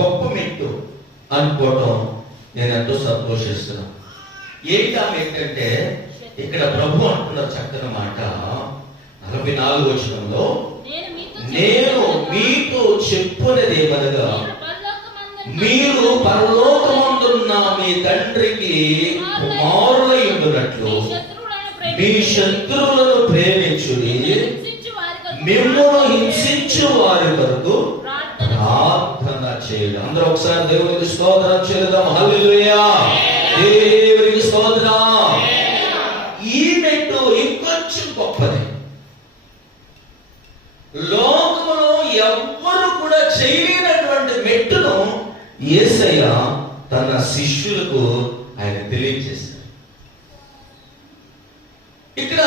గొప్ప మెట్టు అనుకోవటం నేను ఎంతో సంతోషిస్తున్నాను. ఏంటి ఆ మెట్టు అంటే, ఇక్కడ ప్రభు అంటున్నారు చక్కని మాట 44వ వచనంలో, నేను మీతో చెప్పున్నది ఏమనగా, మీరు పరలోకమందున్న మీ తండ్రికి కుమారులై ఉండునట్లు మీ శత్రువులను ప్రేమించుడి, మిమ్మల్ని హింసించు వారి వరకు ప్రార్థన చేయండి. అందరూ ఒకసారి దేవునికి స్తోత్రం చేద్దాం. హల్లెలూయా, దేవునికి స్తోత్రం. ఈ మెట్టు ఇంకొంచెం గొప్పది. లోకములో ఎవ్వరు కూడా చేయలేనటువంటి మెట్టును యేసయ్య తన శిష్యులకు ఆయన తెలియజేశారు. ఇక్కడ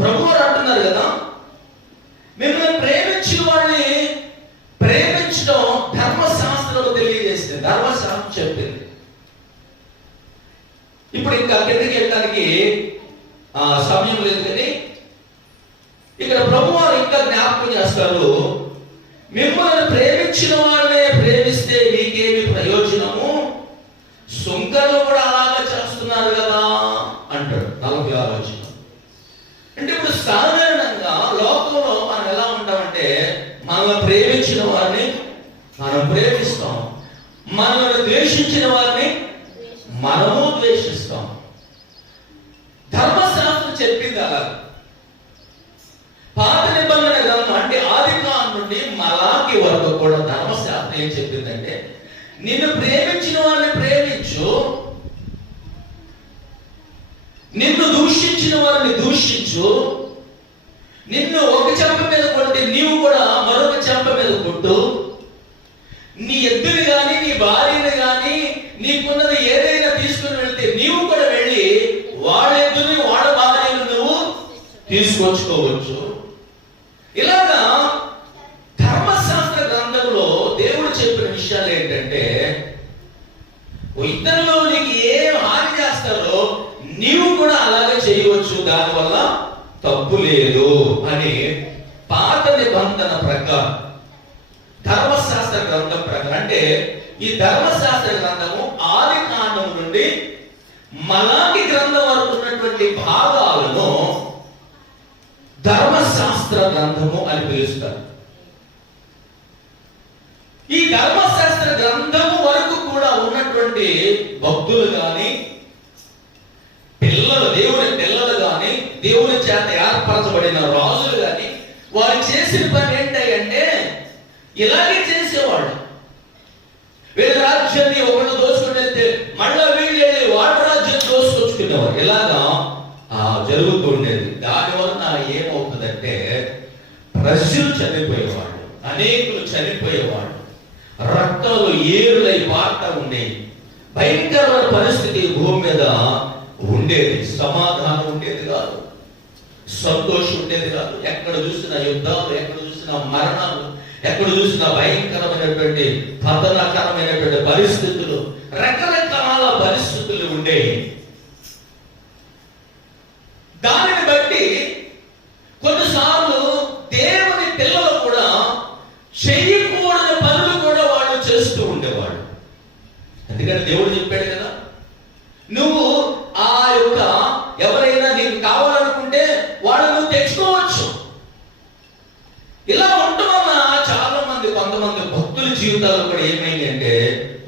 ప్రభువారు అంటున్నారు కదా, మిమ్మల్ని ప్రేమించిన వాళ్ళని ప్రేమించడం ధర్మశాస్త్రం తెలియజేసింది, ధర్మశాస్త్రం చెప్పింది. ఇప్పుడు ఇంకా కిందకి వెళ్ళడానికి సమయం లేదు, కానీ ఇక్కడ ప్రభువారు ఇంకా జ్ఞాపకం చేస్తారు, మిమ్మల్ని ప్రేమించిన వాళ్ళనే ప్రేమిస్తే మీకేమి ప్రయోజనము, సుంకలు కూడా అలాగా చేస్తున్నారు కదా అంటాడు 46వ వచనం. అంటే ఇప్పుడు సాధారణంగా లోకంలో మనం ఎలా ఉంటామంటే, మనల్ని ప్రేమించిన వారిని మనం ప్రేమిస్తాం, మనల్ని ద్వేషించిన వారిని మనము ద్వేషిస్తాం. ధర్మశాస్త్రం చెప్పింది అలా. పాత నిబంధన గ్రంథం అంటే ఆదికాండం నుండి మలాకి వరకు కూడా ధర్మశాస్త్రం ఏం చెప్పిందంటే, నిన్ను ప్రేమించిన వారిని ప్రేమించు, నిన్ను దూషించిన వారిని దూషించు, నిన్ను ఒక చెంప మీద కొట్టి నీవు కూడా మరొక చెంప మీద కొట్టు, నీ ఎద్దుని గాని నీ భార్యని గాని నీకున్నది ఏదైనా తీసుకుని వెళ్తే నీవు కూడా వెళ్ళి వాళ్ళ ఎద్దుని వాళ్ళ భార్యను నువ్వు తీసుకొచ్చుకోవచ్చు. ఇలాగా ధర్మశాస్త్ర గ్రంథంలో దేవుడు చెప్పిన విషయాలు ఏంటంటే, ఇతరులు నీకు ఏం హాని చేస్తారో నీవు కూడా అలాగే చేయవచ్చు, దానివల్ల తప్పు లేదు అని పాత నిబంధన ప్రకారం ధర్మశాస్త్ర గ్రంథం ప్రకారం, అంటే ఈ ధర్మశాస్త్ర గ్రంథము ఆది కాండం నుండి మలాకి గ్రంథం వరకు ఉన్నటువంటి భాగాలను ధర్మశాస్త్ర గ్రంథము అని పిలుస్తారు. ఈ ధర్మశాస్త్ర గ్రంథము వరకు కూడా ఉన్నటువంటి భక్తులు గాని పిల్లలు, దేవుని పిల్లలు గాని, దేవుని చేత ఏర్పరచబడిన రాజులు గాని, వారు చేసిన పని ఏంటంటే ఇలాగే చేసేవాళ్ళు. వీళ్ళ రాజ్యాన్ని ఒకళ్ళు దోసుకుని వెళ్తే మళ్ళా వీళ్ళు వెళ్ళి వాళ్ళ రాజ్యం దోసుకొచ్చుకునేవారు. ఇలాగా జరుగుతూ ఉండేది. దానివల్ల ఏమవుతుందంటే ప్రజలు చనిపోయేవాళ్ళు, అనేకులు చనిపోయేవాళ్ళు, రక్తాలు ఏరులై పారుతూ ఉండేవి. భయంకరమైన పరిస్థితి భూమి మీద ఉండేది. సమాధానం ఉండేది కాదు, సంతోషం ఉండేది కాదు. ఎక్కడ చూసినా యుద్ధాలు, ఎక్కడ చూసినా మరణాలు, ఎక్కడ చూసినా భయంకరమైనటువంటి పతనకరమైనటువంటి పరిస్థితులు, రకరకాల పరిస్థితులు ఉండేవి. దానిని బట్టి కొన్నిసార్లు దేవుని పిల్లలు కూడా చేయకూడని పనులు కూడా వాళ్ళు చేస్తూ ఉండేవాళ్ళు. ఎందుకంటే దేవుడు చెప్పాడు కదా, నువ్వు ఆ యొక్క ఎవరైనా నీకు కావాలనుకుంటే వాళ్ళు నువ్వు తెచ్చుకోవచ్చు. ఇలా ఉండడం వల్ల చాలా మంది, కొంతమంది భక్తుల జీవితాలు కూడా ఏమైంది అంటే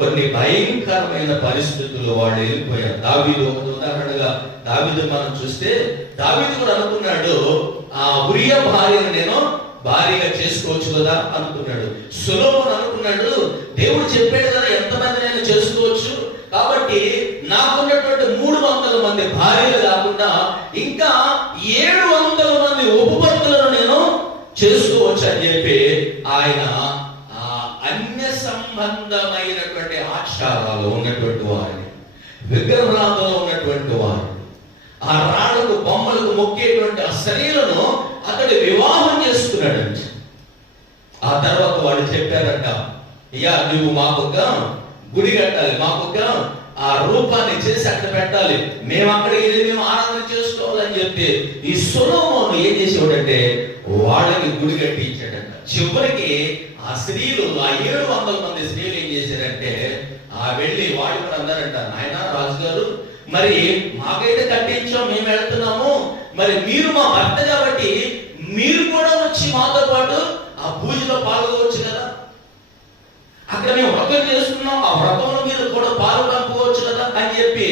కొన్ని భయంకరమైన పరిస్థితులు వాళ్ళు వెళ్ళిపోయారు. దావీదు ఒక ఉదాహరణగా, దావీదు మనం చూస్తే దావీదు కూడా అనుకున్నాడు, ఆ ఉరియా భార్యను నేను భార్యగా చేసుకోవచ్చు కదా అనుకున్నాడు. సొలొమోను అనుకున్నాడు, దేవుడు చెప్పాడు కదా ఎంతమంది నేను చేసుకోవచ్చు, కాబట్టి నాకున్నటువంటి 300 మంది భార్యలు కాకుండా ఇంకా 700 మంది ఉపపత్తులను నేను చేసుకోవచ్చు అని చెప్పి ఆయన అన్య సంబంధమైనటువంటి ఆచారాలు ఉన్నటువంటి వారిని, విగ్రహాలలో ఉన్నటువంటి వారు, ఆ రాళ్లకు బొమ్మలకు మొక్కేటువంటి ఆ శరీరను అతడు వివాహం చేసుకున్నాడు. ఆ తర్వాత వాళ్ళు చెప్పారంట, అయ్యా నువ్వు మాకొక గుడి కట్టాలి, మాకొక ఆ రూపాన్ని చేసి అక్కడ పెట్టాలి, మేము అక్కడికి వెళ్ళి మేము ఆరాధన చేసుకోవాలని చెప్పి ఈ సొలొమోను ఏం చేసేవాడంటే వాళ్ళకి గుడి కట్టించాడంట. చివరికి ఆ స్త్రీలు, ఆ 700 మంది స్త్రీలు ఏం చేశారు మరి మాకైతే కట్టించాం, మేము వెళ్తున్నాము, మరి మీరు మా భర్త కాబట్టి మీరు కూడా వచ్చి మాతో పాటు ఆ పూజలో పాల్గొవచ్చు కదా, అక్కడ మేము వ్రతం చేసుకున్నాం, ఆ వ్రతంలో మీరు కూడా పాల్గొనకపోవచ్చు కదా అని చెప్పి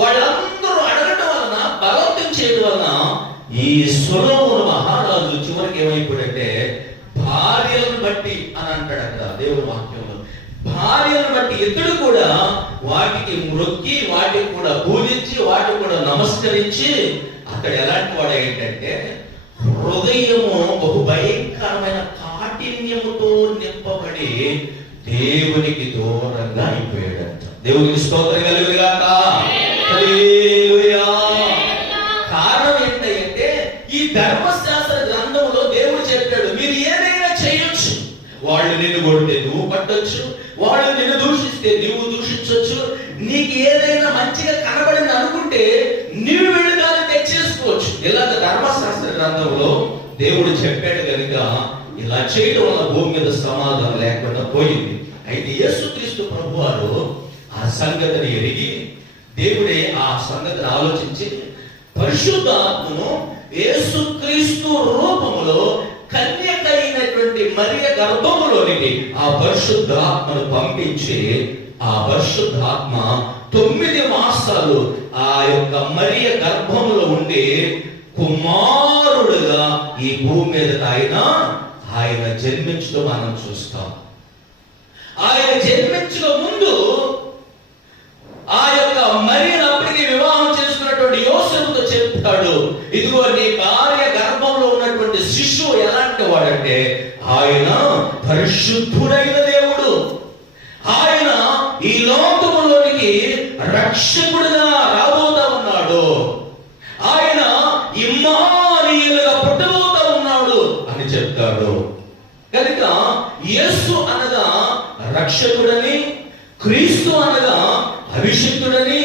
వాళ్ళందరూ అడగటం వలన, బలవంతం చేయడం వలన ఈ సొలొమోను మహారాజు చివరికి ఏమైపోయాడంటే, భార్యలను బట్టి అని అంటాడు అక్కడ దేవుని వాక్యంలో, భార్యలను బట్టి ఇతడు కూడా వాటికి మొక్కి, వాటికి కూడా పూజించి, వాటికి కూడా నమస్కరించి, అక్కడ ఎలాంటి వాడు ఏంటంటే హృదయము బహు భయంకరమైన కాఠిన్యముతో నింపబడి దేవునికి దూరంగా అయిపోయాడంట. దేవునికి స్తోత్రం కలుగుగాక. హల్లెలూయా. కారణం ఏంటంటే ఈ ధర్మశాస్త్ర గ్రంథంలో దేవుడు చెప్పాడు, మీరు ఏదైనా చేయొచ్చు, వాళ్ళు నిన్ను కొడితే నువ్వు పట్టొచ్చు, వాళ్ళు నిన్ను దూషిస్తే నువ్వు దూషించొచ్చు, నీకు ఏదైనా మంచిగా కనబడింది అనుకుంటే నువ్వు వెళ్ళి దాన్ని తెచ్చేసుకోవచ్చు. ఇలాగ ధర్మశాస్త్ర గ్రంథంలో దేవుడు చెప్పాడు కనుక ఇలా చేయడం వల్ల భూమి మీద సమాధానం లేకుండా పోయింది. అయితే యేసుక్రీస్తు ప్రభువారు ఆ సంగతిని ఎరిగి, దేవుడే ఆ సంగతిని ఆలోచించి పరిశుద్ధాత్మను యేసుక్రీస్తు రూపములో కన్యక అయినటువంటి మరియ గర్భములోనికి ఆ పరిశుద్ధాత్మను పంపించి, ఆ పరిశుద్ధాత్మ 9 మాసాలు ఆ యొక్క మరియ గర్భములో ఉండి కుమారుడుగా ఈ భూమి మీద ఆయన జన్మించడం మనం చూస్తాం. ఆయన జన్మించక ముందు ఆ యొక్క మరియను అప్పటికి వివాహం చేసుకున్నటువంటి యోసేపుతో చెప్తాడు, ఇదిగో నీ భార్య గర్భంలో ఉన్నటువంటి శిశువు ఎలాంటి వాడంటే ఆయన పరిశుద్ధుడైన దేవుడు, ఆయన ఈ లోకములోనికి రక్షకుడుగా రాబోతా ఉన్నాడు, ఆయన ఇమ్మానుయేలుగా పుట్టబోతా ఉన్నాడు అని చెప్తాడు. కనుక యేసు అనగా రక్షకుడని, క్రీస్తు అనగా అభిషిక్తుడని,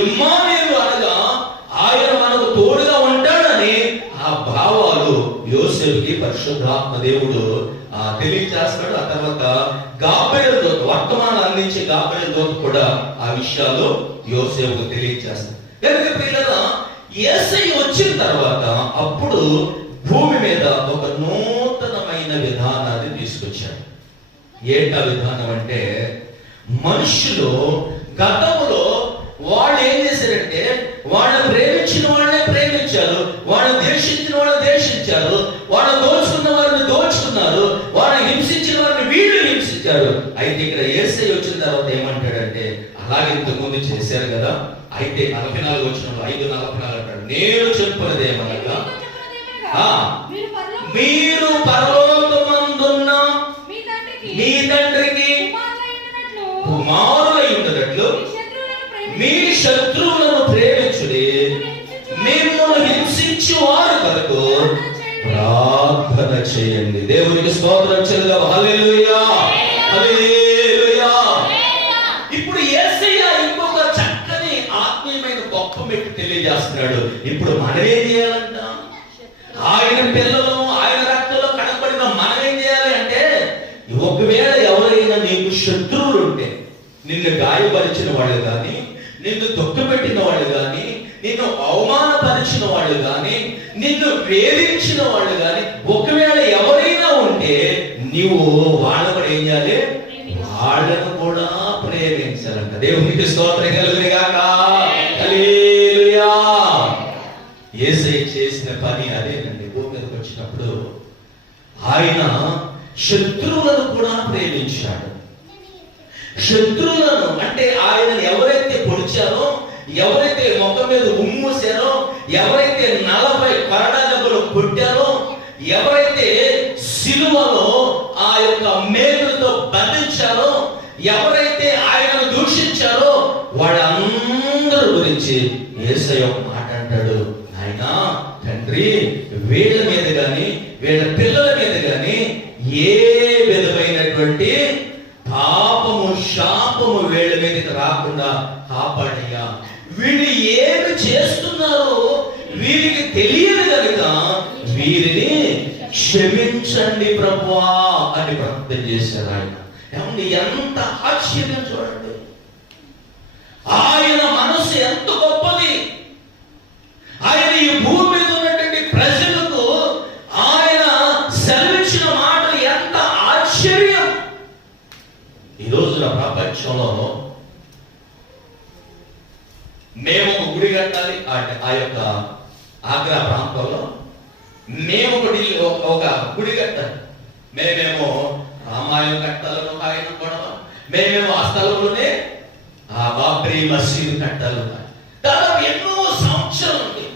ఇమ్మానుయేలు అనగా ఆయన మనకు తోడుగా ఉంటాడని ఆ భావాలు యోసేపుకి పరిశుద్ధాత్మ దేవుడు తెలియజేస్తాడు. ఆ తర్వాత గాబ్రియలు దూత, వర్తమానం అందించే గాబ్రియలు దూత కూడా ఆ విషయాలు యోసేపుకు తెలియజేస్తాడు. కనుక పిల్లల యేసయ్య వచ్చిన తర్వాత అప్పుడు భూమి మీద ఒక నూతనమైన విధానాన్ని తీసుకొచ్చాడు. ఏంటా విధానం అంటే, మనుషులు గతంలో వాళ్ళు ఏం చేశారంటే, వాళ్ళని ప్రేమించిన వాళ్ళనే ప్రేమించారు, వాళ్ళని ద్వేషించిన వాళ్ళని ద్వేషించారు, వాళ్ళని దోచుకున్న వారిని దోచుకున్నారు, వాళ్ళని హింసించిన వారిని వీళ్ళు హింసించారు. అయితే ఇక్కడ యేసయ్య వచ్చిన తర్వాత ఏమంటాడంటే, అలాగే ఇంతకు ముందు చేశారు కదా, అయితే 44 వచనంలో 5:44 అంటాడు, నేను చెప్పినది ఏమనగా మీరు పరలోకమందున్న మీ తండ్రికి కుమారులై ఉండేటట్లు మీ శత్రువులను ప్రేమించుడి, మిమ్మల్ని హింసించు వారి కొరకు ప్రార్థన చేయండి. దేవునికి స్తోత్రం చెల్లుదాం. హల్లెలూయా, హల్లెలూయా. ఇప్పుడు యేసయ్య ఇంకొక చక్కని ఆత్మీయమైన గొప్ప మెట్టు తెలియజేస్తున్నాడు. ఇప్పుడు మనం ఏం చేయాలంట? ఆయన పిల్లలు, ఆయన రక్తంలో కనబడిన మనం ఏం చేయాలి అంటే, ఒకవేళ ఎవరైనా నీకు శత్రువులు ఉంటే, నిన్ను గాయపరిచిన వాళ్ళు కానీ, నిన్ను దుఃఖపెట్టిన వాళ్ళు కానీ, నిన్ను అవమానపరిచిన వాళ్ళు కానీ, నిన్ను వేధించిన వాళ్ళు కానీ, ఒకవేళ ఎవరైనా ఉంటే నీవు వాళ్ళ కూడా ఏం చేయాలి? వాళ్ళను కూడా ప్రేమించాలంట. దేవునికి స్తోత్రం కలుగుగాక. హల్లెలూయా. యేసయ్య చేసిన పని అదేనండి. భూమి మీదకి వచ్చినప్పుడు ఆయన శత్రువులను కూడా ప్రేమించాడు. శత్రువులను అంటే ఆయన ఎవరైతే పొడిచారో, ఎవరైతే ముఖం మీద ఉమ్మూసారో, ఎవరైతే 40 కొరడా దెబ్బలు కొట్టారో, ఎవరైతే సిలువలో ఆ యొక్క మేకులతో బంధించారో, ఎవరైతే ఆయనను దూషించారో, వాళ్ళందరి గురించి యేసయ్య ఒక మాట అంటాడు, నాయనా తండ్రి, వీళ్ళ మీద గాని వీళ్ళ పిల్లల మీద గాని ఏ విధమైనటువంటి పాపము శాపము వీళ్ళ మీదకి రాకుండా కాపాడయ్యా. వీళ్ళు ఏమి చేస్తున్నారో వీరికి తెలియదు కనుక వీరిని క్షమించండి ప్రభువా అని ప్రార్థన చేశారు. ఆయన ఎంత ఆశ్చర్యం చూడండి. ఆయన మనసు మనస్సు ఎంత గొప్పది. ఆయన ఈ భూమి మీద ఉన్నటువంటి ప్రజలకు ఆయన సెలవిచ్చిన మాటలు ఎంత ఆశ్చర్యం. ఈ రోజున ప్రపంచంలో మేము ఒక గుడి కట్టాలి, ఆ యొక్క ఆగ్రా ప్రాంతంలో మేము ఒక గుడి కట్టాలి, మేమేమో రామాయణం కట్టాలను ఆయన కూడా, మేమేమో ఆ స్థలంలోనే ఆ బాబ్రీ మసీదు కట్టాలి. దాదాపు ఎన్నో సంవత్సరాలు ఉంది,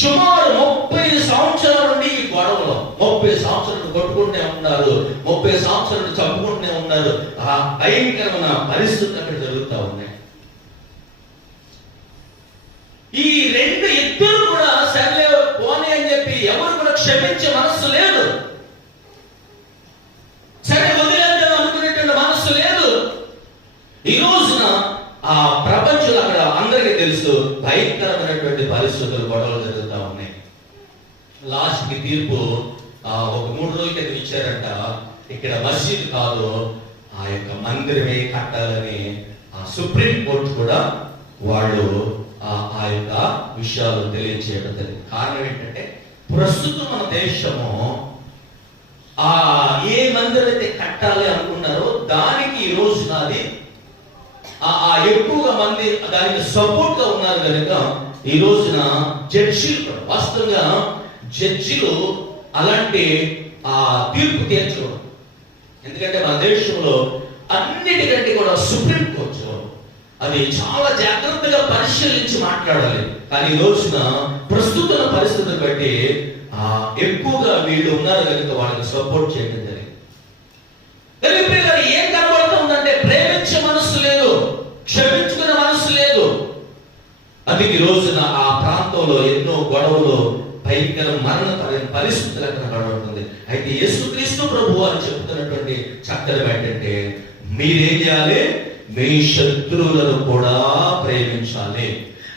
సుమారు 30 సంవత్సరాల నుండి ఈ గొడవలో 30 సంవత్సరాలు కొట్టుకుంటూనే ఉన్నారు, 30 సంవత్సరాలు చంపుకుంటూనే ఉన్నారు. ఆ భయంకరమైన పరిస్థితులు అక్కడ జరుగుతూ ఉన్నాయి. ఈ రెండు ఇద్దరు కూడా సర్లే పోనీ అని చెప్పి ఎవరు కూడా క్షమించే మనస్సు లేదు, సరే వదిలేద్దాం అనుకునేటువంటి మనస్సు లేదు. ఈ రోజున ఆ ప్రపంచంలో అక్కడ అందరికీ తెలుసు భయంకరమైనటువంటి పరిస్థితులు, గొడవలు జరుగుతూ ఉన్నాయి. లాస్ట్ కి తీర్పు ఒక 3 రోజుల క్రితం ఇచ్చారంట, ఇక్కడ మసీదు కాదు ఆ యొక్క మందిరమే కట్టాలని సుప్రీం కోర్టు కూడా వాళ్ళు ఆ యొక్క విషయాలు తెలియజేయడం జరిగింది. కారణం ఏంటంటే ప్రస్తుతం మన దేశము ఏ మందిరం అయితే కట్టాలి అనుకున్నారో దానికి ఈ రోజున అది ఎక్కువగా మంది దానికి సపోర్ట్ గా ఉన్నారు కనుక ఈ రోజున జడ్జీలు వాస్తవంగా జడ్జీలు అలాంటి తీర్పు తీర్చడం. ఎందుకంటే మన దేశంలో అన్నిటికంటే కూడా సుప్రీం కోర్టు అది చాలా జాగ్రత్తగా పరిశీలించి మాట్లాడాలి. కానీ ఈ రోజున ప్రస్తుత పరిస్థితులు బట్టి ఎక్కువగా వీళ్ళు ఉన్నారు కనుక వాళ్ళకి సపోర్ట్ చేయడం జరిగింది. ఏం కనబడుతుందంటే ప్రేమించే మనస్సు లేదు, క్షమించుకునే మనస్సు లేదు. అది ఈ రోజున ఆ ప్రాంతంలో ఎన్నో గొడవలు, భయంకర మరణపరమైన పరిస్థితులు అక్కడ కనబడుతుంది. అయితే యేసుక్రీస్తు ప్రభువు అని చెప్తున్నటువంటి చక్కని ఏంటంటే మీరేం చేయాలి, మీ శత్రువులను కూడా ప్రేమించాలి.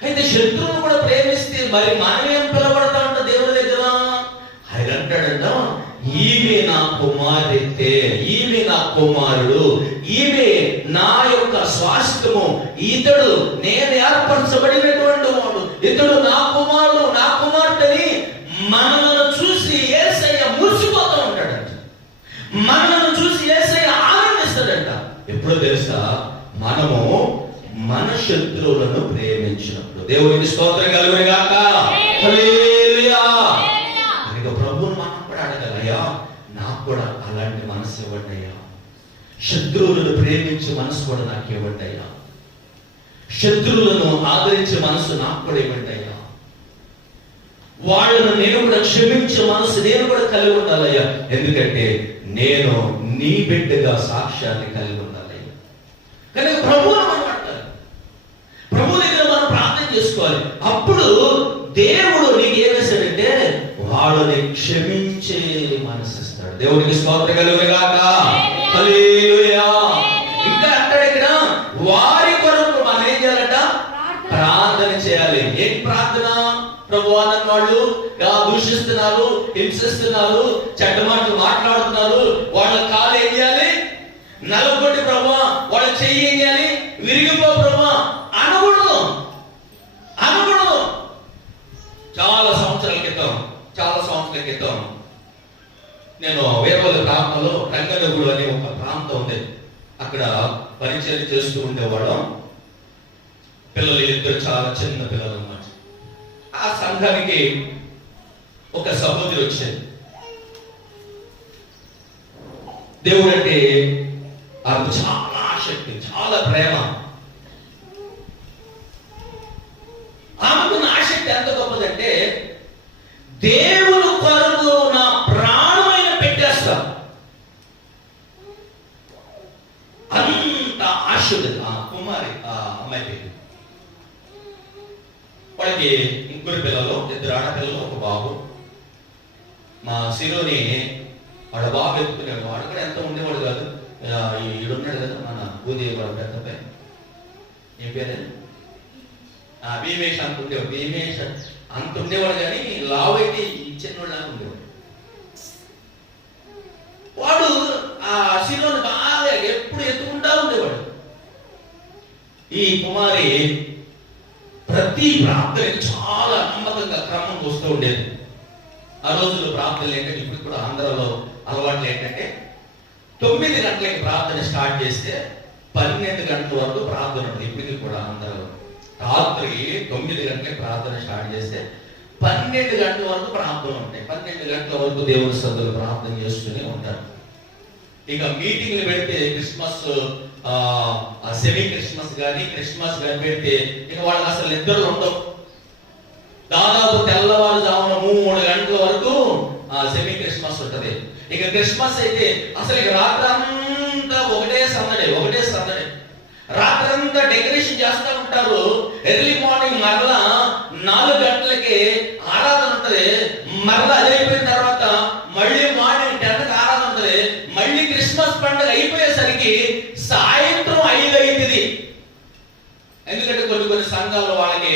అయితే శత్రువులను కూడా ప్రేమిస్తే మరి మనమేం పిలవడతా ఉంట దేవుడి దగ్గర? ఆయన అంటాడంట, ఈమె నా కుమార్తె, ఈమె నా కుమారుడు, ఈమె నా యొక్క స్వాస్థ్యము, ఇతడు నేను ఏర్పరచబడినటువంటి వాడు, ఇతడు నా కుమారుడు, నా కుమార్తెని మనలను చూసి యేసయ్య మురిసిపోతూ ఉంటాడంట, మనలను చూసి యేసయ్య ఆనందిస్తాడంట. ఎప్పుడో తెలుసా? మనము మన శత్రువులను ప్రేమించినప్పుడు. దేవునికి స్తోత్రం కలుగును గాక. హల్లెలూయా. కనుక ప్రభువుని మనం కూడా అడగాలయ్యా, నాకు కూడా అలాంటి మనసు ఇవ్వండి అయ్యా, శత్రువులను ప్రేమించే మనసు కూడా నాకు ఇవ్వండి అయ్యా, శత్రువులను ఆదరించే మనసు నాకు కూడా ఇవ్వండి అయ్యా, వాళ్ళను నేను కూడా క్షమించే మనసు నేను కూడా కలిగి ఉండాలయ్యా. ఎందుకంటే నేను నీ బిడ్డగా సాక్ష్యాన్ని కలిగి ఉండాలి. కనుక ప్రభువును మనం అడగాలి, ప్రభు దగ్గర మనం ప్రార్థన చేసుకోవాలి. అప్పుడు దేవుడు నీకు ఏం చేస్తాడంటే వాళ్ళని క్షమించే మనసు ఇస్తాడు. దేవుడికి స్తోత్రం కలుగును గాక. హల్లెలూయా. ఇంకా అంటాడు ఇక్కడ, వారి కొరకు మనం ఏం చేయాలట? ప్రార్థన చేయాలి. ఏం ప్రార్థన? ప్రభువా నన్ను వాళ్ళు దూషిస్తున్నారు, హింసిస్తున్నారు, చెడ్డ మాటలు మాట్లాడుతున్నారు, వాళ్ళ కాలు ఏం చేయాలి? నలగొట్టి ప్రభువా, వాళ్ళ చెయ్యి ఏం చేయాలి? విరిగిపో ప్రభువా అనకూడదు, అనకూడదు. చాలా సంవత్సరాల క్రితం నేను వేరే ప్రాంతంలో రంగనగుడు అనే ఒక ప్రాంతం ఉంది, అక్కడ పరిచయం చేస్తూ ఉండేవాళ్ళం. పిల్లలు ఇద్దరు చాలా చిన్న పిల్లలు అన్నమాట. ఆ సంఘానికి ఒక సహోదరి వచ్చింది. దేవుడు అంటే ఆమెకు చాలా ఆసక్తి, చాలా ప్రేమ. ఆమెకున్న ఆసక్తి ఎంత గొప్పదంటే దేవుడు కొరకు నా ప్రాణమైన పెట్టేస్తా, అంత ఆశ ఉంది ఆ కుమారి, ఆ అమ్మాయి పేరు. వాళ్ళకి ముగ్గురు పిల్లలు, 2 ఆడపిల్లలు, 1 బాబు. మా సిరోని వాళ్ళ బాబు ఎత్తుకునేవాడు. వాడు కూడా ఎంత ఉండేవాడు కాదు. ఈడున్నాడు కదా మన బూది వాడు పెద్ద పేరు, ఏం పేరు? భీమేష్ అంత ఉండేవాడు. భీమేష్ అంత ఉండేవాడు కానీ లావు అయితే చిన్నవాడు ఉండేవాడు. వాడు ఆ సిరోని బాగా ఎప్పుడు ఎత్తుకుంటా ఉండేవాడు. ఈ కుమారి ప్రతి ప్రార్థనకి చాలా నమ్మకంగా క్రమం వస్తూ ఉండేది. ఆ రోజుల్లో ప్రార్థనలు ఏంటంటే, ఇప్పుడు కూడా ఆంధ్రలో అలవాట్లు ఏంటంటే 9 గంటలకి ప్రార్థన స్టార్ట్ చేస్తే 12 గంటల వరకు ప్రార్థన ఉంటుంది. ఇప్పటికీ కూడా ఆంధ్రలో రాత్రి 9 గంటలకి ప్రార్థన స్టార్ట్ చేస్తే 12 గంటల వరకు ప్రార్థన ఉంటాయి. 12 గంటల వరకు దేవుని సభ్యులు ప్రార్థన చేస్తూనే ఉంటారు. ఇక మీటింగ్లు పెడితే క్రిస్మస్, సెమీ క్రిస్మస్ క్రిస్మస్ కానీ పెడితే ఇక వాళ్ళకి అసలు నిద్రలు ఉండవు. దాదాపు తెల్లవారుజామున 3 గంటల వరకు సెమీ క్రిస్మస్ ఉంటది. ఇక క్రిస్మస్ అయితే అసలు ఇక రాత్రంతా ఒకటే సందడి. రాత్రంతా డెకరేషన్ చేస్తూ ఉంటారు. ఎర్లీ మార్నింగ్ మరలా 4 గంటలకి ఆరాధన ఉంటది. మరలా అది అయిపోయిన తర్వాత మళ్ళీ మార్నింగ్ 10కి ఆరాధన ఉంటది. మళ్ళీ క్రిస్మస్ పండుగ అయిపోయేసరికి సాయంత్రం 5 అవుతుంది. ఎందుకంటే కొన్ని సంఘాల్లో వాళ్ళకి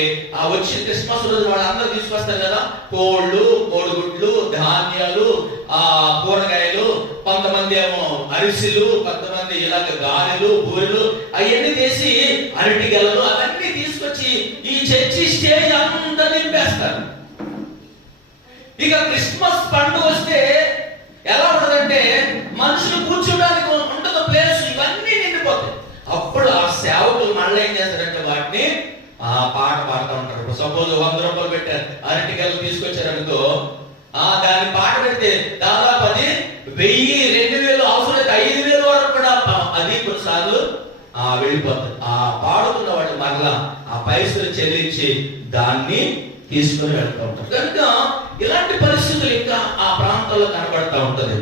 వచ్చిన క్రిస్మస్ రోజు వాళ్ళందరూ తీసుకొస్తారు కదా, కోళ్ళు, కోడిగుడ్లు, ధాన్యాలు, కూరగాయలు, కొంతమంది ఏమో అరిసెలు, కొంతమంది ఇలాగ గారెలు, బూరెలు అవన్నీ తీసి అరటి గెలలు అవన్నీ తీసుకొచ్చి ఈ చర్చి స్టేజ్ అంతా నింపేస్తారు. ఇక క్రిస్మస్ పండుగ వస్తే ఎలా ఉంటదంటే మనుషులు కూర్చోడానికి ఉండదు ప్లేస్, ఇవన్నీ నిండిపోతాయి. అప్పుడు ఆ సేవకులు మళ్ళీ ఏం చేస్తారంటే వాటిని పాట పాడుతూ ఉంటారు. ఇప్పుడు సపోజ్ 100 రూపాయలు పెట్టారు, అరటికలు తీసుకొచ్చారు అనుకో, దాన్ని పాట పెడితే దాదాపు అది 1000, 2000, అవసరం 5000 వరకు కూడా అది కొన్నిసార్లు వెళ్ళిపోతుంది. పాడుతున్న వాటి మరలా ఆ పైసలు చెల్లించి దాన్ని తీసుకొని వెళ్తూ ఉంటారు. కనుక ఇలాంటి పరిస్థితులు ఇంకా ఆ ప్రాంతాల్లో కనబడతా ఉంటది.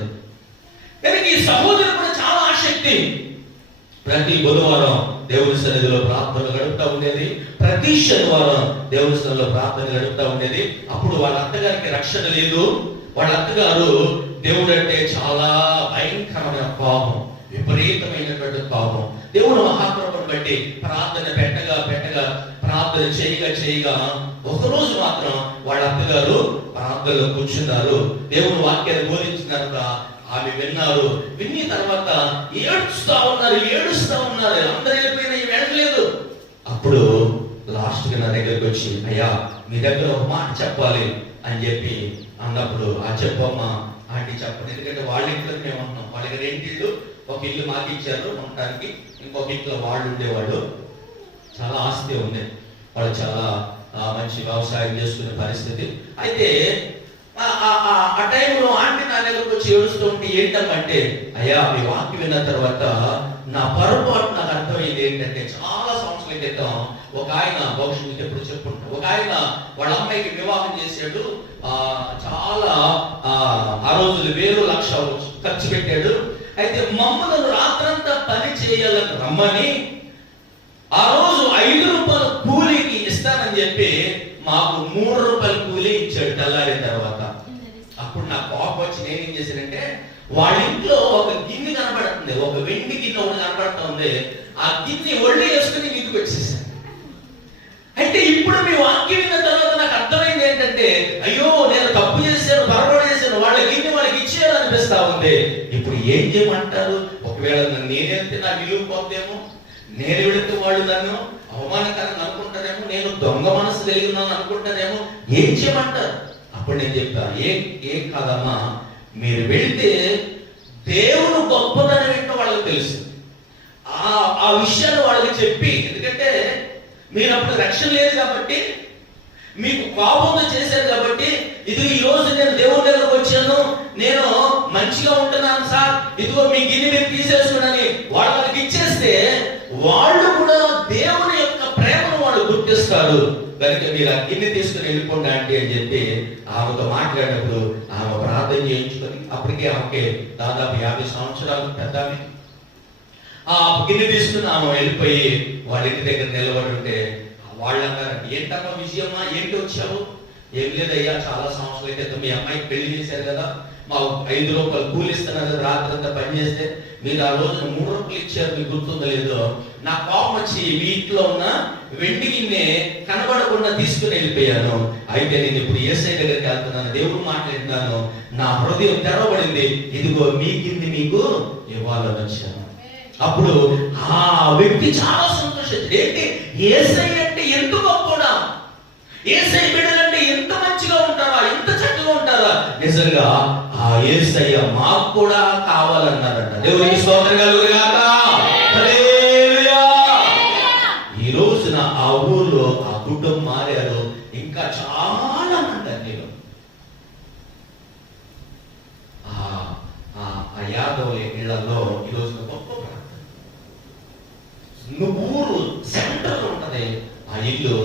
కనుక ఈ సహోదరు కూడా చాలా ఆసక్తి. ప్రతి బుధవారం దేవుని సన్నిధిలో ప్రార్థనలు గడుపుతా ఉండేది. ప్రతి శనివారం దేవుని సన్నిధిలో ప్రార్థన గడుపుతా ఉండేది. అప్పుడు వాళ్ళ అత్తగారికి రక్షణ లేదు. వాళ్ళ అత్తగారు దేవుడు అంటే చాలా భయంకరమైన కోపం, విపరీతమైనటువంటి కోపం. దేవుడు మహాకృపను బట్టి ప్రార్థన పెట్టగా ప్రార్థన చేయగా ఒకరోజు మాత్రం వాళ్ళ అత్తగారు ప్రార్థనలో కూర్చున్నారు. దేవుని వాక్యాన్ని బోధించినాక ఆమె విన్నారు. విన్న తర్వాత ఏడుస్తా ఉన్నారు. అందరూ వెళ్ళిపోయినా వెళ్ళలేదు. అప్పుడు లాస్ట్ గా నా దగ్గరకు వచ్చి, అయ్యా మీ దగ్గర ఒక మాట చెప్పాలి అని చెప్పి అన్నప్పుడు, చెప్పమ్మా ఆంటీ చెప్పండి. ఎందుకంటే వాళ్ళ ఇంట్లో మేము ఉంటున్నాం. వాళ్ళకి 2 ఇళ్ళు, ఒక ఇల్లు మాకు ఇచ్చారు ఉండటానికి, ఇంకొక ఇంట్లో వాళ్ళు ఉండేవాళ్ళు. చాలా ఆస్తి ఉంది, వాళ్ళు చాలా మంచి వ్యవసాయం చేసుకునే పరిస్థితి. అయితే ఆ టైంలో ఆంటీ నా దగ్గరకు వచ్చి ఏడుస్తూ ఉంటే ఏంటంటే, అయ్యా మీ వాక్యం విన్న తర్వాత నా పొరపాటు నాకు అర్థమైంది ఏంటంటే, చాలా సంవత్సరాల క్రితం ఒక ఆయన, భవిష్యత్తు ఎప్పుడు చెప్పుకుంటాం, ఒక ఆయన వాళ్ళ అమ్మాయికి వివాహం చేశాడు. చాలా ఆ రోజులు 1000 లక్షలు ఖర్చు పెట్టాడు. అయితే మమ్మల్ని రాత్రంతా పని చేయాలని రమ్మని ఆ రోజు 5 రూపాయల కూలీకి ఇస్తానని చెప్పి మాకు 3 రూపాయల కూలీ ఇచ్చాడు తెల్లారిన తర్వాత. అప్పుడు నాకు కోపం వచ్చి నేనేం చేశానంటే, వాళ్ళ ఇంట్లో ఒక గిన్నె కనబడుతుంది, ఒక వెండి గిన్నె ఒకటి కనబడుతుంది. ఆ గిన్నె ఒళ్ళు వేసుకుని ఇంటికి వచ్చేసాను. అయితే ఇప్పుడు మీ వాక్యం విన్న తర్వాత నాకు అర్థమైంది ఏంటంటే, అయ్యో నేను తప్పు చేశాను, పొరపాటు చేశాను, వాళ్ళ గిన్నె వాళ్ళకి ఇచ్చేయాలనిపిస్తా ఉంది. ఇప్పుడు ఏం చేయమంటారు? ఒకవేళ నేనెళ్తే నా విలువ పోతేమో, నేను వెళితే వాళ్ళు నన్ను అవమానకరంగా అనుకుంటారేమో, నేను దొంగ మనసు కలిగి ఉన్నాను అనుకుంటారేమో, ఏం చేయమంటారు? అప్పుడు నేను చెప్తా, ఏం కాదమ్మా, మీరు వెళ్తే దేవుడు గొప్పదని ఏంటో వాళ్ళకి తెలుసు. ఆ విషయాన్ని వాళ్ళకి చెప్పి, ఎందుకంటే మీరు అప్పుడు రక్షణ లేదు కాబట్టి, మీకు కోపంతో చేశారు కాబట్టి, ఇది ఈ రోజు నేను దేవుడి దగ్గరకు వచ్చాను, నేను మంచిగా ఉంటున్నాను సార్, ఇదిగో మీ గిన్నె మీరు తీసేసుకుని వాళ్ళకి ఇచ్చేస్తే వాళ్ళు కూడా దేవుని యొక్క ప్రేమను వాళ్ళు గుర్తిస్తారు. కనుక మీరు ఆ గిన్నె తీసుకుని వెళ్ళిపోండి ఆంటీ అని చెప్పి ఆమెతో మాట్లాడినప్పుడు ఆమె ప్రార్థన చేయించుకొని, అప్పటికే ఆమెకి దాదాపు 50 సంవత్సరాలు పెద్ద ఆమె, ఆ గిన్నె తీసుకుని ఆమె వెళ్ళిపోయి వాళ్ళ ఇంటి దగ్గర నిలబడి ఉంటే వాళ్ళు అన్నారు, ఏంటమ్మా విజయమ్మా, ఏంటి వచ్చావు? ఏం లేదయ్యా, చాలా సంవత్సరాల క్రితం మీ అమ్మాయికి పెళ్లి చేశారు కదా, మాకు 5 రూపాయలు కూలి ఇస్తున్నారు, రాత్రంతా పని చేస్తే మీరు ఆ రోజున 3 రూపాయలు ఇచ్చారు, మీకు గుర్తుందో లేదో. నా కోపం వచ్చి మీ ఇంట్లో ఉన్న వెండి గిన్నె కనబడకుండా తీసుకుని వెళ్ళిపోయాను. అయితే నేను ఇప్పుడు యేసయ్య దగ్గరికి వెళ్తున్నాను, దేవుడు మాట్లాడుతున్నాను, నా హృదయం తెరవబడింది, ఇదిగో మీ గిన్నె మీకు ఇవ్వాలని వచ్చాను. అప్పుడు ఆ వ్యక్తి చాలా సంతోషించాడు. ఏంటి, యేసయ్య అంటే ఎంత గొప్పడా, యేసయ్య బిడ్డలంటే ఎంత మంచిగా ఉంటారా, ఎంత చక్కగా ఉంటారా, నిజంగా ఆ యేసయ్య మాకు కూడా కావాలన్నారంట. దేవునికి స్తోత్రం కలుగుగాక. హల్లెలూయా. ఈ రోజున ఆ ఊర్లో ఆ కుటుంబం మారారు. ఇంకా చాలా మంది అన్నిలో ఆ యాదవుల ఇళ్లలో ఈ రోజున గొప్ప ప్రార్థన. ఊరు సెంటర్ ఉంటది ఆ ఇల్లు,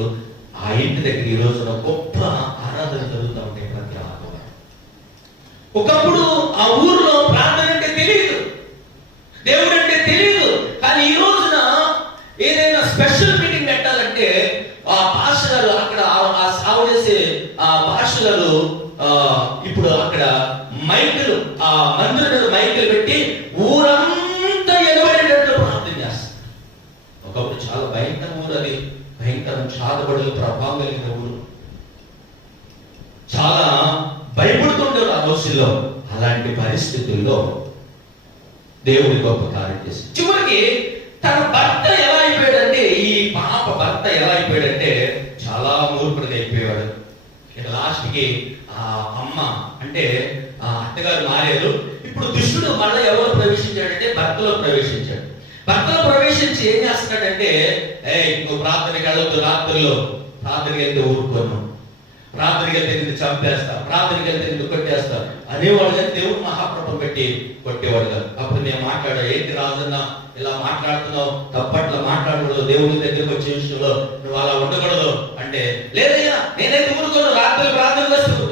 ఆ ఇంటి దగ్గర ఈ రోజున గొప్ప ఆరాధన జరుగుతూ ఉంటాయి ప్రతి ఆదివారం. ఒకప్పుడు ఆ ఊరిలో ప్రార్థన అంటే తెలియదు, దేవుడు అంటే తెలియదు. కానీ ఈ రోజున ఏదైనా స్పెషల్ మీటింగ్ పెట్టాలంటే ఆ పాస్టర్ అక్కడ ఆ సాగు చేసే ఆ పాస్టర్ ఇప్పుడు అక్కడ మైకులు, ఆ మందిర మీద మైకులు పెట్టి ఊరంతా ఎగబడేటట్లు ప్రార్థన చేస్తారు. ఒకప్పుడు చాలా భయంకర ఊరు అది, భయంకరం చాదబడులు ప్రభావం కలిగిన ఊరు, చాలా భయపడుతుంటారు ఆ రోజుల్లో. అలాంటి పరిస్థితుల్లో దేవుడి గొప్ప కార్యం చేసి చివరికి తన భర్త ఎలా అయిపోయాడంటే, ఈ పాప భర్త ఎలా అయిపోయాడంటే చాలా మూర్ఖుడిగా అయిపోయాడు. ఇక లాస్ట్ కి ఆ అమ్మ అంటే ఆ అత్తగారు మారారు. ఇప్పుడు దుష్టుడు మళ్ళీ ఎవరు ప్రవేశించాడంటే భర్తలో ప్రవేశించాడు. భర్తలో ప్రవేశించి ఏం చేస్తున్నాడంటే, నువ్వు ప్రార్థనకి వెళ్ళొద్దు, రాత్రుల్లో ప్రార్థనకి వెళ్తే ఊరుకోను, ప్రార్థనకి వెళ్తే నిన్ను చంపేస్తా, ప్రార్థనకి వెళ్తే నిన్ను కొట్టేస్తా అనేవాడు. కానీ దేవుడు మహాప్రభం పెట్టి కొట్టేవాడు కాదు. అప్పుడు నేను మాట్లాడా, ఏంటి రాజన్న ఇలా మాట్లాడుతున్నావు, తప్పట్లా మాట్లాడకూడదు, దేవుడి దగ్గరికి వచ్చే విషయంలో నువ్వు అలా ఉండకూడదు అంటే, లేదయ్యా నేనైతే ఊరుకోను, రాత్రి ప్రార్థన చేస్తూ.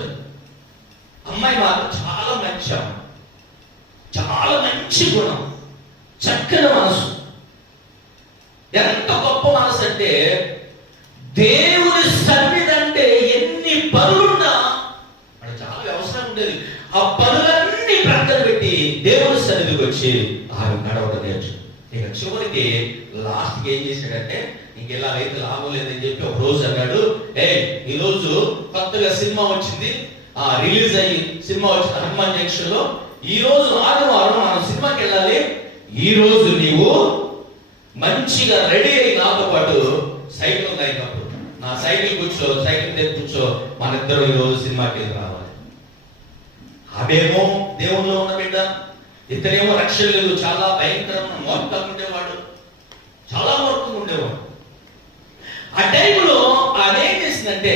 అమ్మాయి మాత్రం చాలా మంచి అమ్మ, చాలా మంచి గుణం, చక్కని మనసు. ఎంత గొప్ప మనసు అంటే దేవుని సన్నిధి అంటే ఎన్ని పనులున్నా మనకు చాలా వ్యవసాయం ఉండేది. ఆ పనులన్నీ ప్రక్కన పెట్టి దేవుని సన్నిధికి వచ్చి ఆమె నడవడం నేర్చు. ఇక చివరికి లాస్ట్ ఏం చేశాడంటే, ఇంక ఇలా అయితే లాభం లేదని చెప్పి ఒక రోజు అన్నాడు, ఈ రోజు కొత్తగా సినిమా వచ్చింది, రిలీజ్ అయ్యి సినిమా వచ్చింది హనుమాన్ జంక్షన్ లో, ఈ రోజు ఆదివారం మనం సినిమాకి వెళ్ళాలి, ఈ రోజు నీవు మంచిగా రెడీ అయ్యి నాతో పాటు సైకిల్ ఉన్నాయి కాబట్టి నా సైకిల్ కూర్చో, సైకిల్ దగ్గర కూర్చో, మన ఇద్దరు ఈ రోజు సినిమాకి వెళ్ళి రావాలి. అదేమో దేవుల్లో ఉన్న బిడ్డ, ఇతనేమో రక్షణ లేదు, చాలా భయంకరమైన మూర్ఖంగా ఉండేవాడు, చాలా మూర్ఖంగా ఉండేవాడు. ఆ టైంలో అదేం చేసిందంటే,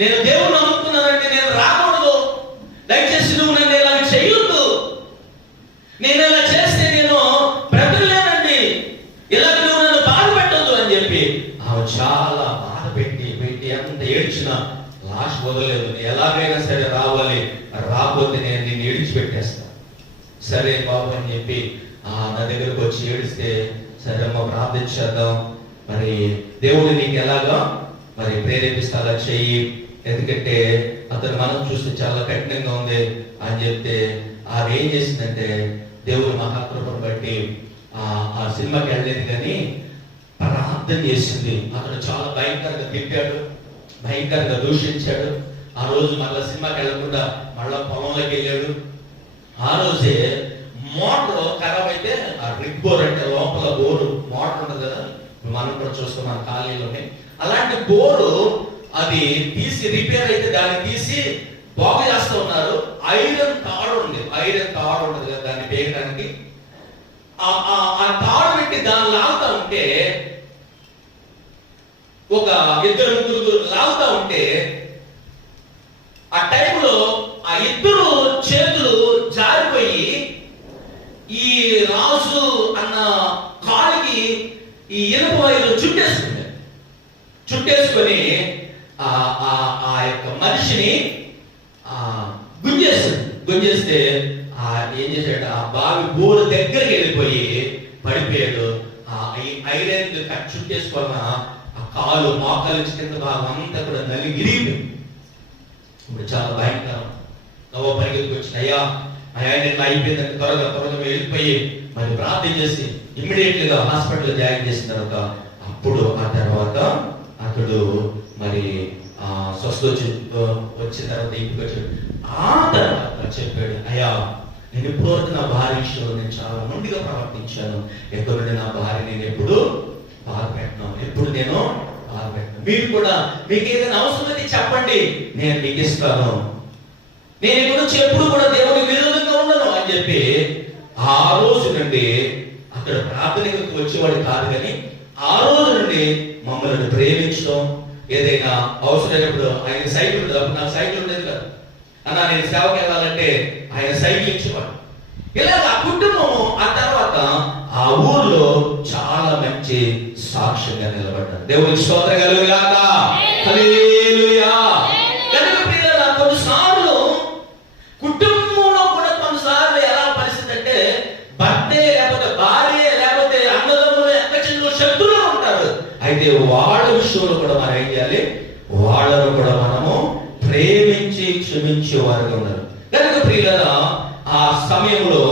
నేను దేవుని నమ్ముకున్నానంటే నేను రాకూడదు, దయచేసి నువ్వు నన్ను ఇలా చేయొద్దు, నేను ఇలా చేస్తే నేను బ్రతకలేనండి, ఇలా నువ్వు నన్ను బాధ పెట్టొద్దు అని చెప్పి ఆమె చాలా బాధ పెట్టి ఎంత ఏడ్చినా లాస్ట్ వదలలేదు. ఎలాగైనా సరే రావాలి, రాకపోతే నేను నిన్ను ఏడిచిపెట్టేస్తా. సరే బాబు అని చెప్పి నా దగ్గరకు వచ్చి ఏడిస్తే, సరే అమ్మ ప్రార్థించేద్దాం, మరి దేవుడు నీకు ఎలాగా మరి ప్రేరేపిస్తా చెయ్యి, ఎందుకంటే అతను మనం చూస్తే చాలా కఠినంగా ఉంది అని చెప్తే ఆమె ఏం చేసిందంటే, దేవుడు మహాకృపను బట్టి ఆ సినిమాకి వెళ్ళలేదు కానీ ప్రార్థన చేసింది. అతను చాలా భయంకరంగా తిట్టాడు, భయంకరంగా దూషించాడు. ఆ రోజు మళ్ళా సినిమాకి వెళ్ళకుండా మళ్ళా పొలంలోకి వెళ్ళాడు. ఆ రోజే మోటార్ ఖరాబ్ అయితే, ఆ రిగ్ బోర్ అంటే లోపల బోరు మోటార్ ఉంటుంది కదా, మనం కూడా చూస్తున్నాం ఖాళీలోనే, అలాంటి బోరు అది తీసి రిపేర్ అయితే దాన్ని తీసి బాగు చేస్తూ ఉన్నారు. ఐరన్ తాడు ఉండదు కదా దాన్ని పేయడానికి, ఆ తాడు పెట్టి దాన్ని లాగుతా ఉంటే, ఒక ఇద్దరు ముగ్గురు లాగుతా ఉంటే, ఆ టైంలో ఆ ఇద్దరు చేతులు జారిపోయి ఈ రాజు అన్న కాలికి ఈ ఇనుప వైరు చుట్టేసుకొని ఆ యొక్క మనిషిని గుంజేస్తే ఏం చేశాడు, ఆ బావి బోరు దగ్గరికి వెళ్ళిపోయి పడిపోయాడు. ఐరన్ కట్ చుట్టేసుకున్న ఆ కాలు మోకాలు కింద భాగం అంతా కూడా నలిగిరిపోయింది. ఇప్పుడు చాలా భయంకరం. నవ్వ పరిగెత్తుకు వచ్చిన అయ్యా నేను అయిపోయిందని త్వరగా వెళ్ళిపోయి మరి ప్రార్థన చేసి ఇమ్మీడియట్లీ గా హాస్పిటల్ జాయిన్ చేసిన తర్వాత, అప్పుడు ఆ తర్వాత అతడు మరి స్వస్థ వచ్చిన తర్వాత ఇంటికి వచ్చాడు. ఆ తర్వాత చెప్పాడు, అయ్యా నేను ఎప్పుడూ నా భార్య విషయంలో నేను చాలా మొండిగా ప్రవర్తించాను. ఎక్కడ నుండి నా భార్య నేను ఎప్పుడు బాధ పెట్టను, ఎప్పుడు నేను బాధ పెట్టను. మీరు కూడా మీకు ఏదైనా అవసరం చెప్పండి, నేను మీకు ఇస్తాను. నేను ఇక్కడ నుంచి ఎప్పుడు కూడా దేవుడికి విరోధంగా ఉండను అని చెప్పి ఆ రోజు నుండి అక్కడ ప్రార్థనకు వచ్చేవాడు కాదు, కానీ ఆ రోజు నుండి మమ్మల్ని ప్రేమించడం, ఏదైనా అవసరమైనప్పుడు ఆయన సైకిల్ ఉంటుంది, అప్పుడు నాకు సైకిల్ ఉండేది కదా అన్నా, నేను సేవకి వెళ్ళాలంటే ఆయన సైకిల్ ఇచ్చేవాడు. ఇలాగ ఆ కుటుంబము ఆ తర్వాత ఆ ఊర్లో చాలా మంచి సాక్ష్యంగా నిలబడ్డారు. దేవునికి స్తోత్రం కలుగుగాక. హల్లెలూయా. కనుక ప్రియులారా, కొన్నిసార్లు కుటుంబంలో కూడా కొన్నిసార్లు ఎలా పరిస్థితి అంటే భర్తే లేకపోతే భార్య లేకపోతే అన్నదమ్ములు ఎక్కచెల్లు శత్రువులు ఉంటారు. అయితే వాళ్ళ విషయంలో కూడా మనం ఏం చేయాలి, వాళ్ళను కూడా మనము ప్రేమించి క్షమించే వారుగా ఉన్నారు. కనుక ప్రియులారా, ఆ సమయంలో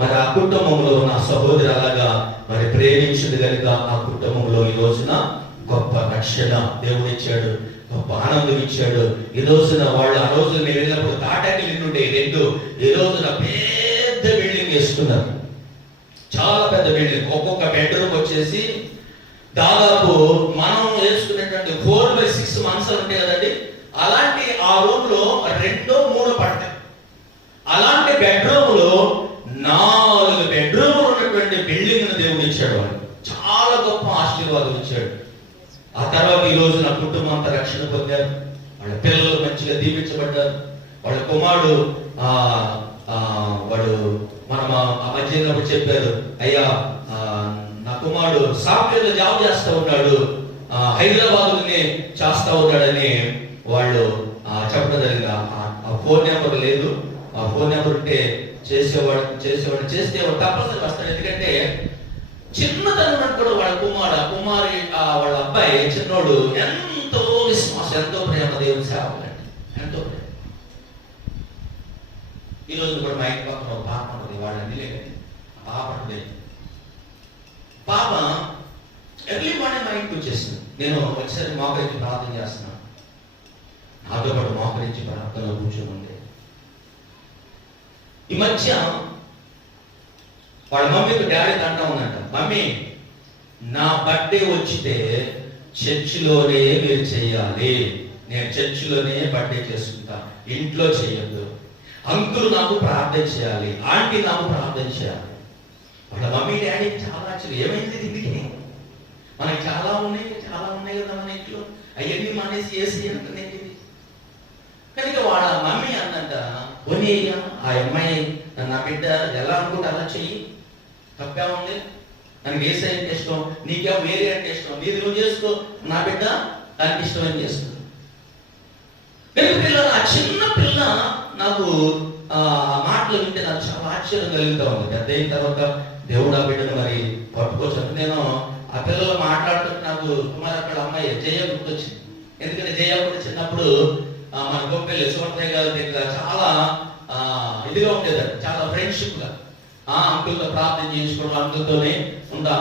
మరి ఆ కుటుంబంలో నా సహోదరు అలాగా మరి ప్రేమించింది కనుక ఆ కుటుంబంలో ఈ రోజున గొప్ప రక్షణ దేవుడు ఇచ్చాడు, గొప్ప ఆనందం ఇచ్చాడు. ఈ రోజున వాళ్ళు ఆ రోజు నేను వెళ్ళినప్పుడు తాటాకి నిండుండే రెండు, ఈ రోజున పెద్ద బిల్డింగ్ వేసుకున్నారు, చాలా పెద్ద బిల్డింగ్. ఒక్కొక్క బెడ్రూమ్ వచ్చేసి దాదాపు మనం వేసుకునేటువంటి 4/6 మంచాలు ఉంటాయి కదండి, అలాంటి ఆ రూమ్ లో 2-3 పడతాయి. అలాంటి బెడ్రూమ్ లో 4 బెడ్రూమ్లు ఉన్నటువంటి బిల్డింగ్ దేవుడు ఇచ్చాడు. వాళ్ళు చాలా గొప్ప ఆశీర్వాదం ఇచ్చాడు. ఆ తర్వాత ఈ రోజు నా కుటుంబం అంతా రక్షణ పొందారు, వాళ్ళ పిల్లలు మంచిగా దీవించబడ్డారు. వాళ్ళ కుమారుడు వాడు మనం ఆ మధ్య చెప్పారు, అయ్యా నా కుమారుడు సాఫ్ట్వేర్ లో జాబ్ చేస్తా ఉన్నాడు, హైదరాబాద్ చేస్తా ఉన్నాడని వాళ్ళు చెప్పడం జరిగింది. ఆ ఫోన్ నెంబర్ లేదు, ఆ ఫోన్ నెంబర్ ఉంటే చేసేవాడు చేస్తే వాడు తప్పనిసరి వస్తాడు. ఎందుకంటే చిన్నతనం కూడా వాళ్ళ కుమారి వాళ్ళ అబ్బాయి చిన్నోడు ఎంతో విశ్వాసం, ఎంతో ప్రేమ, దేవుని సేవలండి, ఎంతో ప్రేమ. ఈ రోజు కూడా మా ఇంటి పక్కన ఒక పాప ఉంటుంది, వాళ్ళని లేదండి, ఆ పాప ఉంటుంది. పాప ఎర్లీ మార్నింగ్ మా ఇంటికి వచ్చేసింది. నేను వచ్చేసరికి మోకరించి ప్రార్థన చేస్తున్నాను, నాతో పాటు మోకరించి ప్రార్థనలో కూర్చొని ఉండే. ఈ మధ్య వాళ్ళ మమ్మీకి డాడీ అంటా ఉందంట, మమ్మీ నా బర్త్డే వచ్చితే చర్చిలోనే మీరు చేయాలి, నేను చర్చిలోనే బర్త్డే చేసుకుంటా, ఇంట్లో చేయొద్దు. అంకుల్ నాకు ప్రార్థన చేయాలి, ఆంటీ నాకు ప్రార్థన చేయాలి. వాళ్ళ మమ్మీ డాడీ చాలా ఆశ్చర్యం, ఏమైంది దీనికి, మనకి చాలా ఉన్నాయి కదా మన ఇంట్లో, అవన్నీ మానేసి వేసి అంటున్నాయి. కనుక వాళ్ళ మమ్మీ అన్నంట, పోనీ ఆ అమ్మాయి నా బిడ్డ ఎలా అనుకుంటే అలా చెయ్యి, తప్పే ఉంది, నాకు ఏసై అంటే ఇష్టం, నీకేమో వేరే అంటే ఇష్టం, నీది నువ్వు చేసుకో, నా బిడ్డ దానికి ఇష్టం అని చేస్తుంది. కనుక పిల్లలు, ఆ చిన్న పిల్ల నాకు ఆ మాటలు వింటే నాకు చాలా ఆశ్చర్యం కలుగుతూ ఉంది. పెద్ద అయిన తర్వాత దేవుడు ఆ బిడ్డను మరి పట్టుకోవచ్చు. నేను ఆ పిల్లలు మాట్లాడుతుంటే నాకు కుమార్ అక్కడ అమ్మాయి జయ గుర్తొచ్చింది. ఎందుకంటే జయ కూడా చిన్నప్పుడు మన గొప్పలు సువర్ణయ్య గారి దగ్గర చాలా ఇదిగా ఉండేదండి, చాలా ఫ్రెండ్షిప్ గా. అంకుల్తో ప్రార్థన చేసుకోవడం, అంకుల్తోనే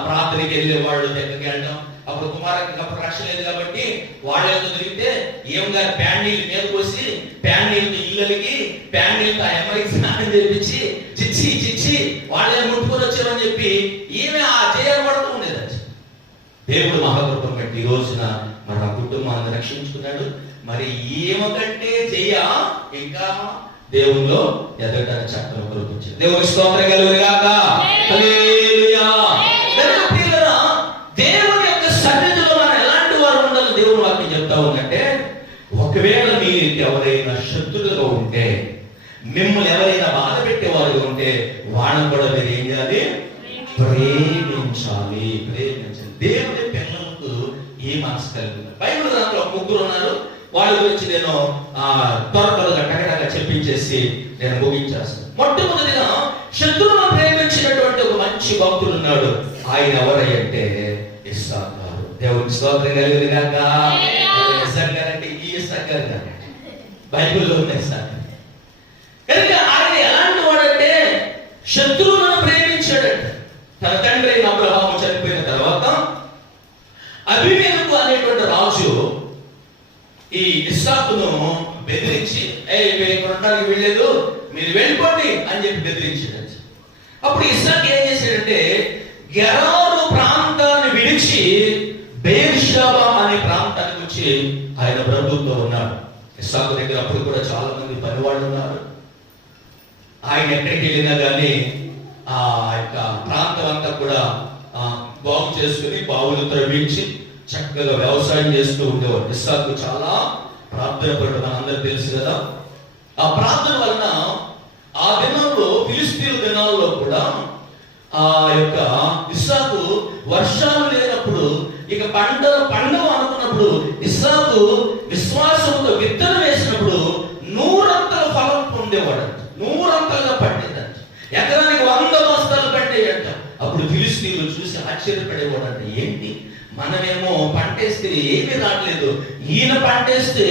ప్రార్థనకి వెళ్ళే వాళ్ళు దగ్గరికి వెళ్ళడం. అప్పుడు కుమారకి అప్పుడు రక్షణ లేదు కాబట్టి వాళ్ళతో తిరిగితే ఏం గారు ప్యాన్ నీళ్ళు మీద పోసి ప్యాన్ నీళ్ళతో ఇళ్ళకి ప్యాన్ నీళ్ళతో ఆ అమ్మాయికి స్నానం చేపించి చిచ్చి వాళ్ళే ముట్టుకొని వచ్చారని చెప్పి ఈమె ఆ చేయబడుతూ ఉండేది. దేవుడు మహాకృపం బట్టి ఈ రోజున మన కుటుంబాన్ని రక్షించుకున్నాడు. మరి ఏమకంటే చెయ్య ఇంకా దేవుల్లో ఎదగటానికి చక్కగా కొనుకొచ్చింది. దేవుని స్తోత్రం కలుగుగాక. హల్లెలూయా. దేవుని యొక్క సన్నిధిలో మనం ఎలాంటి వారు ఉండాలి దేవుని వాక్యం చెప్తా ఉందంటే, ఒకవేళ మీరు ఎవరైనా శత్రులుగా ఉంటే, మిమ్మల్ని ఎవరైనా బాధ పెట్టేవారుగా ఉంటే వాళ్ళని కూడా మీరు ఏం చేయాలి, ప్రేమించాలి. దేవుని పిల్లలకు ఈ మనసు కలిగింది. బైబిల్ దాంట్లో 3 ఉన్నారు, వాళ్ళ గురించి నేను త్వరగా టగటగా చెప్పించేసి నేను ముగించేస్తాను. మొట్టమొదటిగా శత్రువులను ప్రేమించినటువంటి ఒక మంచి భక్తుడు ఉన్నాడు. ఆయన ఎవరంటే ఇస్సాకు గారు. దేవుని స్తోత్రం కలుగుగాక. ఇస్సాకు గారు అంటే ఈ ఇస్సాకు గారు కాదు, బైబిల్లో ఉన్న ఇస్సాకు. కనుక ఆయన ఎలాంటి వాడంటే శత్రువులను ప్రేమించాడంట. తన తండ్రి అయిన అబ్రహాము చనిపోయిన తర్వాత అబీమెలెకు అనేటువంటి రాజు ఈ ఇస్సాకును బెదిరించి, ఇక్కడ ఉండడానికి వీల్లేదు, మీరు వెళ్ళిపోండి అని చెప్పి బెదిరించాడు. అప్పుడు ఇస్సాకు ఏం చేశాడంటే గెరారు ప్రాంతాన్ని విడిచి బెయేర్షెబా అనే ప్రాంతానికి వచ్చి ఆయన ప్రభుత్వంతో ఉన్నాడు. ఇస్సాకు దగ్గర అప్పుడు కూడా చాలా మంది పనివాళ్ళు ఉన్నారు. ఆయన ఎక్కడికి వెళ్ళినా కానీ ఆ యొక్క ప్రాంతం అంతా కూడా బాగు చేసుకుని బావులు త్రవ్వించి చక్కగా వ్యవసాయం చేస్తూ ఉండేవాడు. ఇస్సాకు చాలా ప్రార్థన పడ్డాడు, మనందరూ తెలుసు కదా. ఆ ప్రార్థన వలన ఆ దినంలో ఫిలిష్తీయుల దినాల్లో కూడా ఆ యొక్క ఇస్సాకు వర్షాలు లేనప్పుడు ఇక పంటలు పండవు అనుకున్నప్పుడు ఇస్సాకు విశ్వాసంతో విత్తనం వేసినప్పుడు 100 ఫలం పొందేవాడంట. 100 పండేదంట. ఎకరానికి 100 బస్తాలు పండేయంట. అప్పుడు ఫిలిష్తీయులు చూసి ఆశ్చర్యపడేవాడంట. ఏంటి, మనమేమో పంటేస్తే ఏమీ రావట్లేదు, ఈయన పంటేస్తే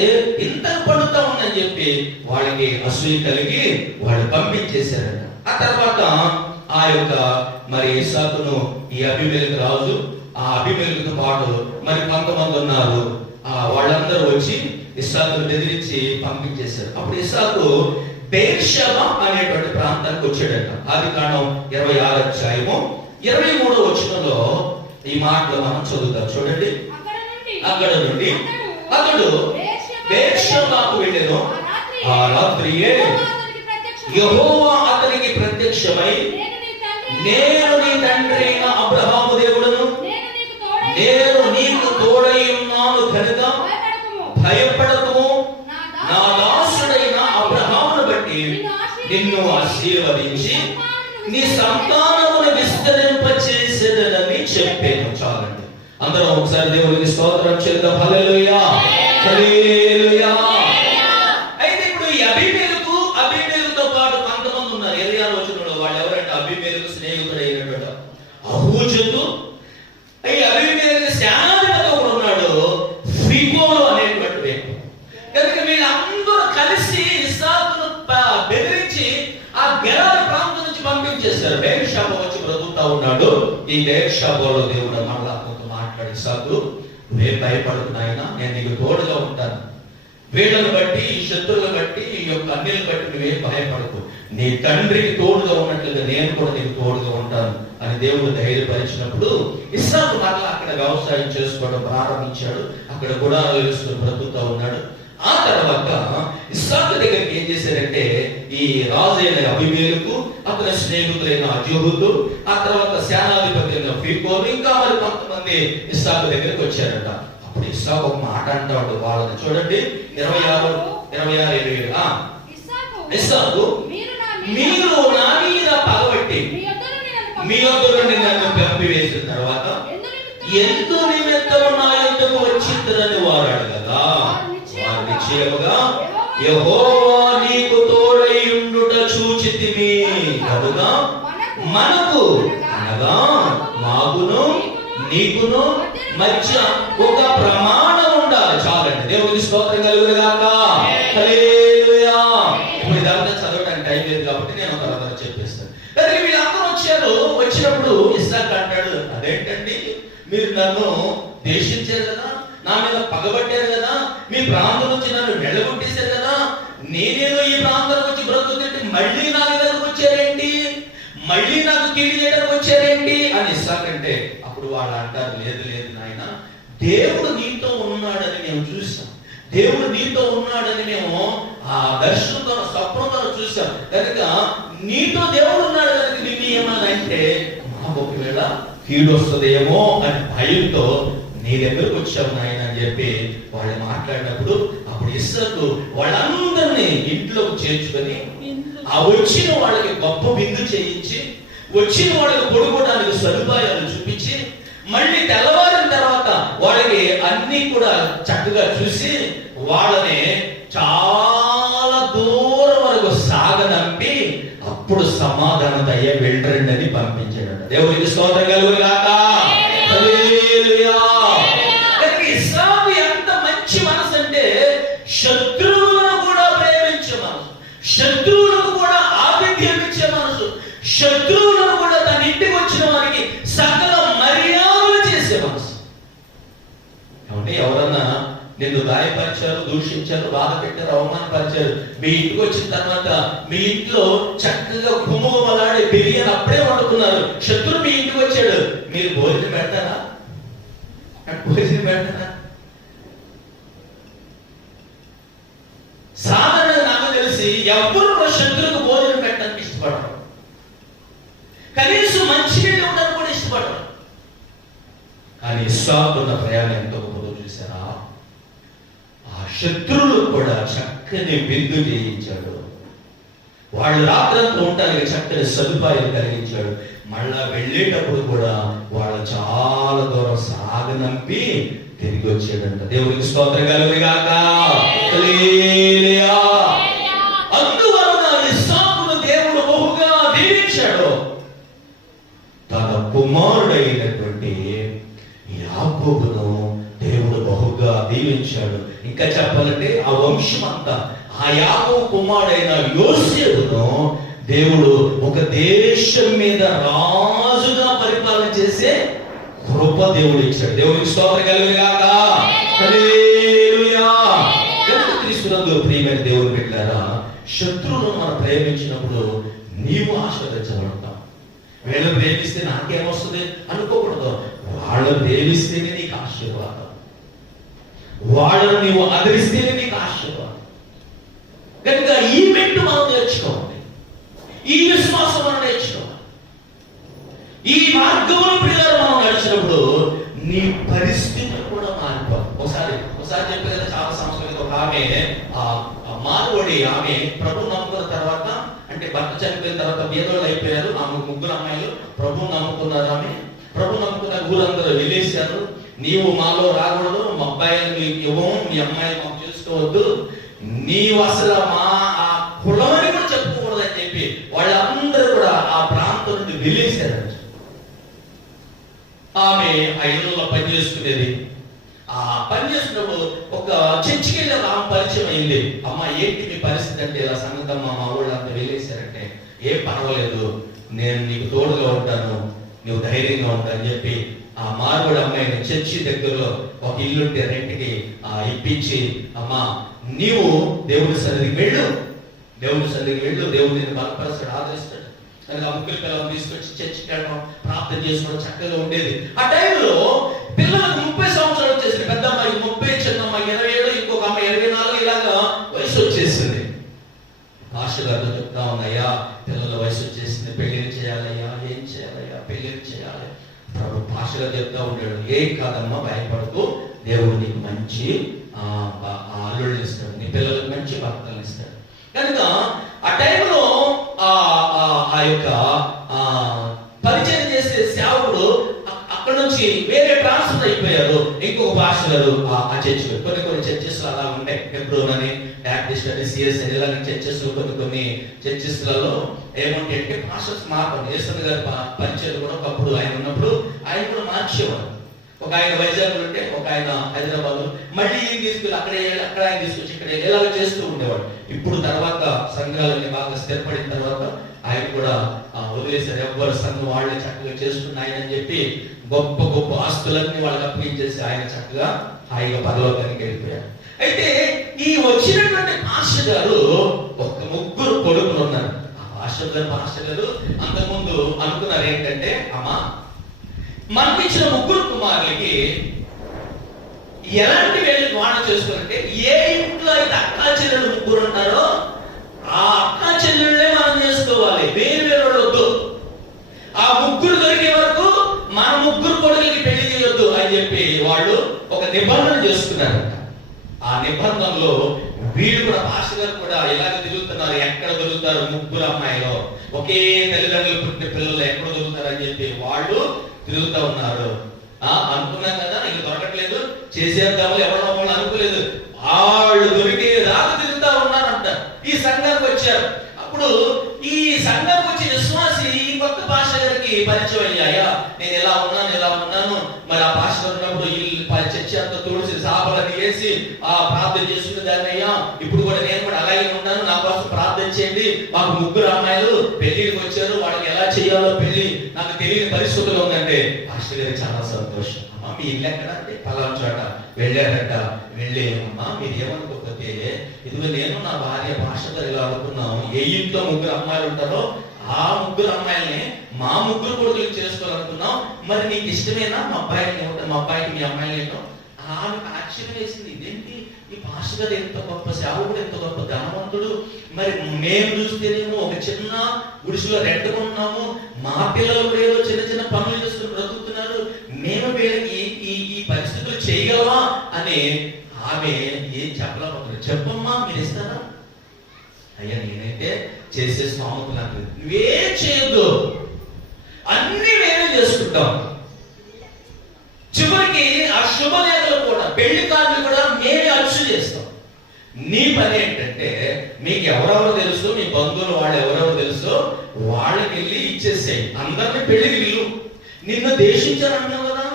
ఇంత పండుతా ఉందని చెప్పి వాళ్ళకి అసూయ కలిగి వాళ్ళు పంపించేశారంట. ఆ తర్వాత ఆ యొక్క మరి ఇస్సాకును ఈ అబీమెలెకు రాజు, ఆ అబీమెలెకుతో పాటు మరి కొంతమంది ఉన్నారు, వాళ్ళందరూ వచ్చి ఇస్సాకును బెదిరించి పంపించేశారు. అప్పుడు ఇస్సాకు బెయేర్షెబా అనేటువంటి ప్రాంతానికి వచ్చాడట. ఆదికాండం 26వ అధ్యాయము 23వ వచనంలో ఈ మాటలు మనం చదువుతాం. చూడండి, అక్కడ నుండి అతడు బెయేర్షెబాకు వెళ్ళెను. ఆ రాత్రియే యెహోవా అతనికి ప్రత్యక్షమై, నేను నీ తండ్రి అయిన అబ్రహాము దేవుడను, నేను నీకు తోడై ఉన్నాను కనుక భయపడకుము, నా దాసుడైన అబ్రహామును బట్టి నిన్ను ఆశీర్వదించి నీ సంతానమును విస్తరింపచేసేదనని చెప్పాను. చాలండి, అందరం ఒకసారి దేవునికి స్తోత్రం చేద్దాం. హల్లెలూయా, హల్లెలూయా. అయితే ఇప్పుడు ఈ అబీమెలెకుతో పాటు కొంతమంది ఉన్నారు. 26వ వచనంలో వాళ్ళు ఎవరంటే అబీమెలెకు స్నేహితుడైనటువంటి అహూజతు, ఈ అబీమెలెకు సేనాధిపతి ఒకడు ఉన్నాడు, ఫికోలు అనేటువంటి వ్యక్తి. కనుక వీళ్ళందరూ కలిసి ఇస్సాకును బెదిరించి ఆ గెరారు ప్రాంతం నుంచి పంపించేశారు. బెయేర్షెబా వచ్చి బ్రతుకుతా ఉన్నాడు. ఈ బెయేర్షెబాలో దేవుడు మళ్ళా కొంత మాట్లాడి, ఇస్సాకు నువ్వేం భయపడకు నాయనా, నేను నీకు తోడుగా ఉంటాను. వీళ్ళను బట్టి, ఈ శత్రువులను బట్టి, ఈ యొక్క అన్యులను బట్టి నువ్వేం భయపడకు, నీ తండ్రికి తోడుగా ఉన్నట్లుగా నేను కూడా నీకు తోడుగా ఉంటాను అని దేవుడు ధైర్యపరిచినప్పుడు ఇస్సాకు మరలా అక్కడ వ్యవసాయం చేసుకోవడం ప్రారంభించాడు. అక్కడ గుడారాలు వేసుకుని బ్రతుకుతా ఉన్నాడు. ఆ తర్వాత ఇస్సాకు దగ్గరికి ఏం చేశారంటే ఈ రాజు అయిన అబీమెలెకు, అతని స్నేహితులైన అజూహుదు, ఆ తర్వాత సేనాధిపతి అయిన ఫికోలు, ఇంకా మరి కొంతమంది ఇస్సాకు దగ్గరికి వచ్చారట. అప్పుడు ఇస్సాకు ఒక మాట అంటాడు వాళ్ళని. చూడండి 26, 27. ఇస్సాకు, మీరు నా మీద పగబట్టి మీ యొద్ద నుండి నన్ను పంపివేసిన తర్వాత ఎందు నిమిత్తము నా యొద్దకు వచ్చిందని వారు అడగగా, వారు నిశ్చయముగా యెహోవా నీకు తోడై ఉండుట చూచితిమి కనుక మనకు అనగా మాకును నీకును మధ్య ఒక ప్రమాణం ఉండాలి. చాలండి, దేవునికి స్తోత్రం కలుగునుగాక. హల్లెలూయా. ఇప్పుడు ఇదంతా చదవడానికి టైం లేదు కాబట్టి నేను తర్వాత చెప్పేస్తాను. కానీ వీళ్ళందరూ వచ్చారు. వచ్చినప్పుడు ఇస్సాకు అంటాడు, అదేంటండి మీరు నన్ను దేశించారు కదా, నా మీద పగబట్టారు కదా, మీ ప్రాంతం నుంచి నన్ను వెళ్ళగొట్టేశారు కదా, నేనేదో ఈ ప్రాంతానికి వచ్చి బ్రతుకుతుంటే మళ్ళీ నా దగ్గరకు వచ్చారేంటి, మళ్ళీ నాకు కీడు చేయడానికి వచ్చారేంటి అని ఇస్సాకు అంటే, అప్పుడు వాళ్ళు అంటారు, లేదు లేదు నాయన, దేవుడు నీతో ఉన్నాడని మేము చూసాం, దేవుడు నీతో ఉన్నాడని మేము ఆ దర్శనంతో స్వప్నంతో చూసాం కనుక నీతో దేవుడు ఉన్నాడు కనుక నిన్ను ఏమన్నా అంటే మాకు ఒకవేళ కీడు వస్తుందేమో అని భయంతో నీ దగ్గరకు వచ్చావు నాయన అని చెప్పి వాళ్ళు మాట్లాడినప్పుడు అప్పుడు ఇస్సాకు వాళ్ళందరినీ ఇంట్లోకి చేర్చుకొని ఆ వచ్చిన వాళ్ళకి గొప్ప విందు చేయించి వచ్చిన వాళ్ళకి పడుకోవడానికి సదుపాయాలు చూపించి మళ్ళీ తెల్లవారిన తర్వాత వాళ్ళకి అన్ని కూడా చక్కగా చూసి వాళ్ళని చాలా దూరం వరకు సాగనంపి అప్పుడు సమాధానం అయ్యే వెళ్ళండి అని పంపించాడు. దేవుడికి స్తోత్రం కలుగునుగాక. హల్లెలూయా. ఇస్సాకు ఎంత మంచి మనసు అంటే శత్రువులను కూడా ప్రేమించే మనసు, శత్రువులకు కూడా ఆతిథ్యం ఇచ్చే మనసు, శత్రువులను కూడా తన ఇంటికి వచ్చిన వారికి సకల మర్యాదలు చేసే మనసు. ఏమంటే ఎవరన్నా నిన్ను గాయపరిచారు, దూషించారు, బాధ పెట్టారు, అవమానపరిచారు. మీ ఇంటికి వచ్చిన తర్వాత మీ ఇంట్లో చక్కగా గుమగుమలాడే బిర్యానీ అప్పుడే వండుకున్నారు. శత్రువు మీ ఇంటికి వచ్చాడు, మీరు భోజనం పెడతారా? భోజనం పెడతారా? సాధారణంగా నాకు తెలిసి ఎవరు శత్రువుకు భోజనం పెట్టడానికి ఇష్టపడరు, కనీసం మంచినీళ్ళు ఉండడానికి కూడా ఇష్టపడరు. కానీ ఇస్సాకున్న ప్రయాణం ఎంతో గొప్పదో చూసారా? ఆ శత్రువులు కూడా చక్కని విందు చేయించాడు. వాళ్ళు రాత్రంతా ఉండడానికి చక్కని సదుపాయాలు కలిగించాడు. మళ్ళా వెళ్ళేటప్పుడు కూడా వాళ్ళు చాలా దూరం సాగనంపి తిరిగి వచ్చాడంట. దేవునికి స్తోత్రం కలుగుగాక. హల్లెలూయా. అందువలన ఇస్సాకును దేవుడు బహుగా దీవించాడు. తన కుమారుడైనటువంటి యాకోబును దేవుడు బహుగా దీవించాడు. ఇంకా చెప్పాలంటే ఆ వంశం అంతా, ఆ యాకోబు కుమారుడైన యోసేపును దేవుడు ఒక దేశం మీద రాజుగా పరిపాలన చేసే కృప దేవుడు ఇచ్చాడు. దేవునికి స్తోత్రం కలుగుగాక. హల్లెలూయా. క్రీస్తునందు ప్రియమైన దేవుని బిడ్డలారా, శత్రువులను మనం ప్రేమించినప్పుడు నీవు ఆశీర్వదించబడతావు. వీళ్ళని ప్రేమిస్తే నాకేమొస్తుంది అనుకోకూడదు. వాళ్ళని ప్రేమిస్తేనే నీకు ఆశీర్వాదం, వాళ్ళని నీవు ఆదరిస్తేనే నీకు ఆశీర్వాదం. కనుక ఈ మెట్టు మనం నేర్చుకోవాలి, ఈ విశ్వాసం మనం నేర్చుకోవాలి. ఈ మార్గంలో పిల్లలు మనం నడిచినప్పుడు నీ పరిస్థితి కూడా మారిపోవాలి. ఒకసారి చెప్పే కదా, చాలా సంవత్సరాలు ఒక ఆమె మానవుడి ఆమె ప్రభు నమ్ముకున్న తర్వాత, అంటే భర్త చనిపోయిన తర్వాత బీదోళ్ళు అయిపోయారు. ఆమె ముగ్గురు అమ్మాయిలు ప్రభు నమ్ముకున్నారు. ఆమె ప్రభు నమ్ముకున్న ఊరందరూ వెళ్ళేశారు. నీవు మాలో రాకూడదు, మా అబ్బాయిలు మీకు ఇవ్వము, మీ అమ్మాయిలు మాకు చేసుకోవద్దు, నీవు అసలు మా ఆ కులమని కూడా చెప్పుకోకూడదు అని చెప్పి వాళ్ళందరూ కూడా ఆ ప్రాంతం నుండి వెళ్ళేశారు. ఆమె ఆ ఇళ్ళలో పనిచేసుకునేది. ఆ పని చేసినప్పుడు ఒక చర్చికి వెళ్ళి ఆమె పరిచయం అయింది. అమ్మ ఏంటి మీ పరిస్థితి అంటే, ఇలా సంగతమ్మ మా ఊళ్ళంతా వెళ్ళేశారంటే, ఏం పర్వాలేదు, నేను నీకు తోడుగా ఉంటాను, నువ్వు ధైర్యంగా ఉంటా అని చెప్పి ఆ మార్గోడు అమ్మాయిని చర్చి దగ్గరలో ఒక ఇల్లుంటే రెంట్కి ఇప్పించి, అమ్మా నీవు దేవుడి సన్నిధికి వెళ్ళు, దేవుడి సన్నిధికి వెళ్ళు, దేవుడు నిన్ను బలపరుస్తాడు, ఆదరిస్తాడు. కనుక ఆ ముగ్గురు పిల్లలను తీసుకొచ్చి చర్చికి వెళ్ళడం, ప్రార్థన చేసుకోవడం చక్కగా ఉండేది. ఆ టైంలో పిల్లలకు 30 సంవత్సరాలు వచ్చేసింది. పెద్ద అమ్మాయికి 30, చిన్న అమ్మాయికి 27, ఇంకొక అమ్మాయి 24, ఇలాగా వయసు వచ్చేసింది. మాస్టర్ గారితో చెప్తా ఉన్నాయా, పిల్లల వయసు వచ్చేసింది, పెళ్లిని చేయాలయ్యా, ఏం చేయాలయ్యా, పెళ్లిని చేయాలి. ప్రభు భాషగా చెప్తా ఉన్నాడు, ఏం కాదమ్మా, భయపడకు, దేవుడు నీకు మంచి అల్లుళ్ళని ఇస్తాడు, నీ పిల్లలకు మంచి భర్తలను ఇస్తాడు. కనుక ఆ టైంలో ఆ యొక్క పరిచయం చేసే సేవకుడు అక్కడ నుంచి వేరే ట్రాన్స్ఫర్ అయిపోయారు. ఇంకొక భాష గారు ఆ చర్చ్, కొన్ని చర్చెస్ అలా ఉంటాయి. ఎబ్రోన్ అని, బ్యాప్టిస్ట్ అని, సిఎస్ అని, ఇలాంటి చర్చెస్ కొన్ని చర్చెస్లలో ఏమంటాయి అంటే భాషస్ మార్పం. యేసన్ గారి పరిచయం కూడా ఒకప్పుడు ఆయన ఉన్నప్పుడు ఆయన కూడా మార్చేవారు. ఒక ఆయన వైజాగ్ ఉంటే, ఒక ఆయన హైదరాబాద్, మళ్ళీ ఈయన తీసుకెళ్ళి అక్కడ ఆయన తీసుకొచ్చి ఇక్కడ ఇలాగ చేస్తూ ఉండేవాడు. ఇప్పుడు తర్వాత సంఘాలన్నీ బాగా స్థిరపడిన తర్వాత ఆయన కూడా వదిలేశారు. ఎవ్వరు సంఘం వాళ్ళే చక్కగా చేస్తున్నాయని చెప్పి గొప్ప గొప్ప ఆస్తులన్నీ వాళ్ళకి అప్పగించేసి ఆయన చక్కగా హాయిగా పరలోకానికి వెళ్ళిపోయారు. అయితే ఈ వచ్చినటువంటి పాస్టర్ గారు ఒక ముగ్గురు కొడుకులు ఉన్నారు. ఆ పాస్టర్ గారు అంతకుముందు అనుకున్నారు ఏంటంటే, అమ్మా మనకి ఇచ్చిన ముగ్గురు కుమారులకి ఎలాంటి వేళకి వాడ చేసుకోవాలంటే, ఏ ఇంట్లో అయితే అక్కా చెల్లెలు ముగ్గురు ఉంటారో ఆ అక్కా చెల్లెళ్ళే మనం చేసుకోవాలి, వేరు వద్దు. ఆ ముగ్గురు దొరికే వరకు మన ముగ్గురు కొడుకులకి పెళ్లి చేయొద్దు అని చెప్పి వాళ్ళు ఒక నిబంధన చేసుకున్నారు. ఆ నిబంధనలో వీళ్ళు కూడా పాస్టర్ గారు కూడా ఎలాగ తిరుగుతున్నారు, ఎక్కడ దొరుకుతారు ముగ్గురు అమ్మాయిలో, ఒకే తల్లిదండ్రులు పుట్టిన పిల్లలు ఎక్కడ దొరుకుతారు అని చెప్పి వాళ్ళు తిరుగుతూ ఉన్నారు. అనుకున్నాం కదా, ఇది దొరకట్లేదు, చేసేద్దాము, ఎవరో వాళ్ళు అనుకోలేదు, వాళ్ళు దొరికి రాక తిరుగుతా ఉన్నారంట. ఈ సంఘానికి వచ్చారు. అప్పుడు ఈ సంఘానికి వచ్చే విశ్వాసి కొత్త భాష గారికి పరిచయం అయ్యాయా, నేను ఎలా ఉన్నాను, మరి ఆ భాష ఉన్నప్పుడు ఈ చర్చ అంతా తుడిసి సాపలని వేసి ప్రార్థన చేసుకునే దాన్ని, అయ్యా ఇప్పుడు కూడా నేను కూడా అలాగే ఉన్నాను, నా కోసం ప్రార్థన చేయండి, మాకు ముగ్గురు అమ్మాయిలు పెళ్లికి వచ్చారు, వాళ్ళకి ఎలా చేయాలో పెళ్లి నాకు తెలియదు పరిస్థితుల్లో ఉందంటే పాస్టర్ గారికి చాలా సంతోషం. అమ్మా మీ ఇల్లు ఎక్కడ అంటే పలానా చోట వెళ్ళారట. వెళ్ళి అమ్మా మీరు ఏమనుకోకపోతే ఇదిగో నేను నా భార్య పాస్టర్ గారు ఇలా అనుకున్నాము, ఏ ఇంట్లో 3 అమ్మాయిలు ఉంటారో ఆ 3 అమ్మాయిల్ని మా 3 కొడుకులు చేసుకోవాలనుకున్నాం, మరి నీకు ఇష్టమేనా మా అబ్బాయికి మీ అమ్మాయిని ఏంటో. ఆమెకు ఆశ్చర్యం వేసింది, ఇదేంటి ఈ పాస్టర్ గారు ఎంత గొప్ప సేవకుడు, ఎంత గొప్ప ధనవంతుడు, మరి మేము చూస్తేనేమో ఒక చిన్న గుడిసెలో రెండుకున్నాము, మా పిల్లలు కూడా ఏదో చిన్న చిన్న పనులు చేసుకుని బ్రతుకుతున్నారు, మేము వీళ్ళకి ఈ పరిస్థితులు చేయగలవా అని ఆమె ఏం చెప్పలేకపోతున్నారు. చెప్పమ్మా మీరు ఇస్తారా? అయ్యా నేనైతే చేసే స్వామి నాకు నువ్వేం చేయొద్దు, అన్ని మేమే చేసుకుంటాం. చివరికి ఆ శుభలేఖలు కూడా పెళ్లి కార్డులు కూడా మేమే అచ్చు చేస్తాం. నీ పని ఏంటంటే మీకు ఎవరెవరు తెలుసు, మీ బంధువులు వాళ్ళు ఎవరెవరు తెలుసు వాళ్ళకి వెళ్ళి ఇచ్చేసేయి, అందరినీ పెళ్లికి విలు. నిన్ను దేశించారన్నావు కదా,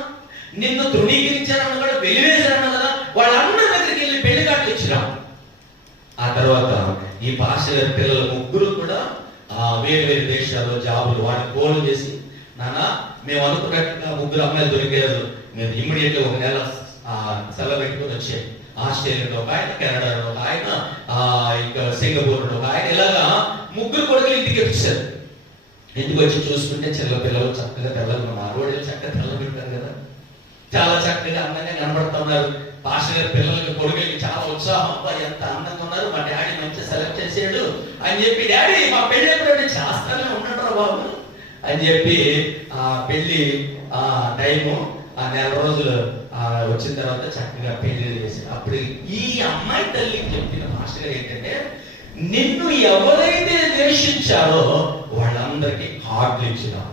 నిన్ను తృణీకరించారన్న కూడా వెలివేశారన్నావు కదా, వాళ్ళందరి దగ్గరికి వెళ్ళి పెళ్లి కార్డులు ఇచ్చిరాం. ఆ తర్వాత ఈ పాస్టర్ గారి పిల్లలు 3 కూడా వేరు వేరు దేశాల్లో జాబులు వాడిని ఫోన్లు చేసి, నాన్న మేము అనుకున్నట్టుగా 3 అమ్మాయిలు దొరికారు, మేము ఇమ్మీడియట్ గా 1 నెల సెలవు పెట్టుకుని వచ్చాయి. ఆస్ట్రేలియాలో ఒక ఆయన, కెనడాలో ఒక ఆయన, ఇంకా సింగపూర్లో ఒక ఆయన, ఇలాగా 3 కొడుకులు ఇంటికి వచ్చారు. ఇంటికి వచ్చి చూసుకుంటే చిన్న పిల్లలు చక్కగా తెల్లగా ఉన్నారు, ఆడవాళ్ళు చక్కగా తెల్ల పెట్టారు కదా, చాలా చక్కగా అందంగా కనబడుతున్నారు. పాస్టర్ గారి పిల్లలకి కొడుకులకి చాలా ఉత్సాహం, అబ్బాయి ఎంత అందంగా ఉన్నారు, మా డాడీ మంచిగా సెలెక్ట్ చేసాడు అని చెప్పి, డాడీ మా పెళ్లి ఎప్పుడైతే చేస్తానే ఉన్నాడు బాబు అని చెప్పి ఆ పెళ్లి టైము 4 రోజులు వచ్చిన తర్వాత చక్కగా పెళ్లి చేసి, అప్పుడు ఈ అమ్మాయి తల్లికి చెప్పిన మాస్టర్ గారు ఏంటంటే, నిన్ను ఎవరైతే ద్వేషించారో వాళ్ళందరికీ కార్డులు ఇచ్చినావు.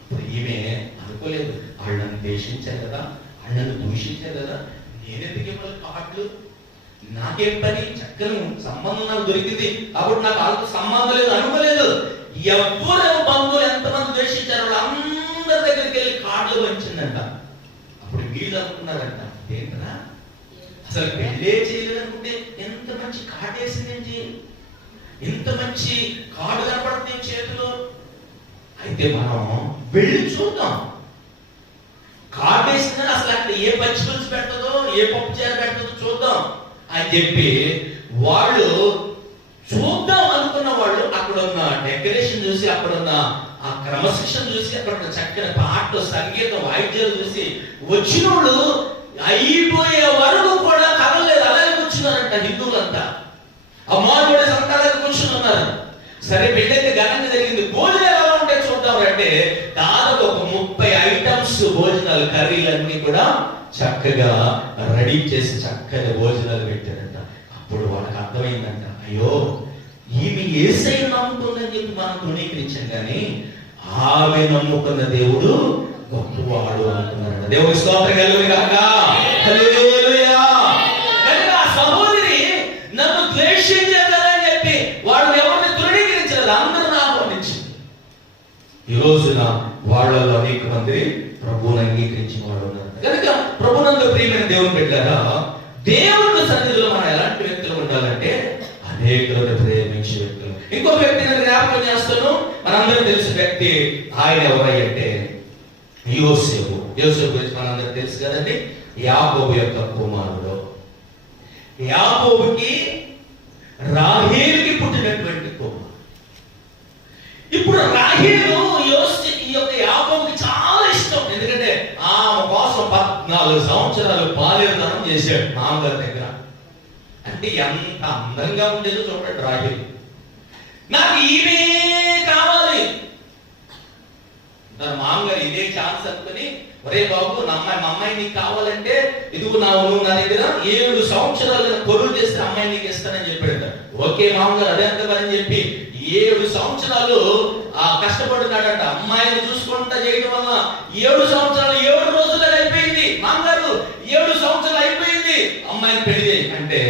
ఇప్పుడు ఈమె అనుకోలేదు, వాళ్ళని ద్వేషించారు కదా, వాళ్ళని దూషించారు కదా, నేనెందుకు ఇవ్వాలి కార్డులు, నాకేం పని, చక్కని సంబంధం నాకు దొరికింది కాబట్టి నాకు వాళ్ళతో సంబంధం లేదు అనుకోలేదు. ఎవరు బంధువులు ఎంతమంది ద్వేషించారు వాళ్ళందరి దగ్గరికి వెళ్ళి కార్డులు పంచిందంట. అప్పుడు వీళ్ళు అనుకున్నారంట, ఏంటన్నా అసలు పెళ్ళే చేయలేదు అనుకుంటే ఎంత మంచి కార్డు వేసిందేంటి, ఎంత మంచి కార్డు కనపడుతుంది చేతిలో, అయితే మనం వెళ్ళి చూద్దాం. కార్డు వేసిందని అసలు అక్కడ ఏ పచ్చిపులుసు పెట్టదో, ఏ పప్పు చేర పెట్టదో చూద్దాం అని చెప్పి వాళ్ళు చూద్దాం అనుకున్న వాళ్ళు అక్కడ ఉన్న డెకరేషన్ చూసి, అక్కడ ఉన్న ఆ క్రమశిక్షణ చూసి, అక్కడ ఉన్న చక్కని పాటలు, సంగీతం, వాయిద్యాలు చూసి వచ్చిన వాళ్ళు అయిపోయే వరకు కూడా కదలలేదు, అలాగే కూర్చున్నారంట హిందువులంతా. అమ్మవారు సంతాలకు కూర్చుని ఉన్నారు. సరే పెళ్ళైతే ఘనంగా జరిగింది, భోజనాలు ఎలా ఉంటాయి చూద్దాం అంటే దాదాపు ఒక 30 ఐటమ్స్ భోజనాలు, కర్రీలన్నీ కూడా చక్కగా రెడీ చేసి చక్కగా భోజనాలు పెట్టారంట. అప్పుడు వాళ్ళకి అర్థమైందంట, అయ్యో ఈమె యేసయ్యను నమ్ముతుందని చెప్పి మనం తృణీకరించాం, కానీ ఆమె నమ్ముకున్న దేవుడు గొప్పవాడు అనుకున్నారంట. దేవుడి స్తోత్రం కలుగును గాక. హల్లెలూయా. కనుక ఆ సహోదరి నన్ను ద్వేషించాలని చెప్పి వాళ్ళు ఎవరిని తృణీకరించారు, అందరూ ఆహ్వానించింది. ఈ రోజున వాళ్ళలో అనేక మంది ప్రభువుని అంగీకరించిన వాళ్ళు ఉన్నారు. కనుక ప్రభునందు ప్రియమైన దేవుని బిడ్డలారా, దేవుని సన్నిధిలో మనం ఎలాంటి వ్యక్తులు ఉండాలంటే అనేకులను ప్రేమించే వ్యక్తులు. ఇంకొక వ్యక్తిని జ్ఞాపకం చేస్తాను, మనందరూ తెలిసిన వ్యక్తి. ఆయన ఎవరంటే యోసేపు. యోసేపు గురించి మనందరూ తెలుసు కదండి, యాకోబు యొక్క కుమారుడు. యాకోబుకి రాహేలుకి పుట్టినటువంటి కుమారుడు. ఇప్పుడు రాహేలు ఈ యొక్క యాకోబుకి చాలా ఇష్టం, ఎందుకంటే ఆమె కోసం 14 సంవత్సరాలు బాల్యదానం చేశాడు మామగారి దగ్గర. అంటే ఎంత అందంగా ఉండేదో చూడండి రాహేలు. నాకు ఈమె కావాలి, తన మామగారు ఇదే ఛాన్స్ అనుకుని, ఒరే బాబు మా అమ్మాయి నీకు కావాలంటే ఇదిగో నువ్వు నా దగ్గర 7 సంవత్సరాలు పొరుగు చేస్తే అమ్మాయి నీకు ఇస్తానని చెప్పాడు. ఓకే మామగారు అదే అంత అని చెప్పి 7 సంవత్సరాలు కష్టపడుతున్నాడంట. అమ్మాయిని చూసుకుంటా చేయడం వల్ల 7 సంవత్సరాలు 7 రోజులు అయిపోయింది. మామగారు 7 సంవత్సరాలు అయిపోయింది, అమ్మాయిని పెళ్లి అంటే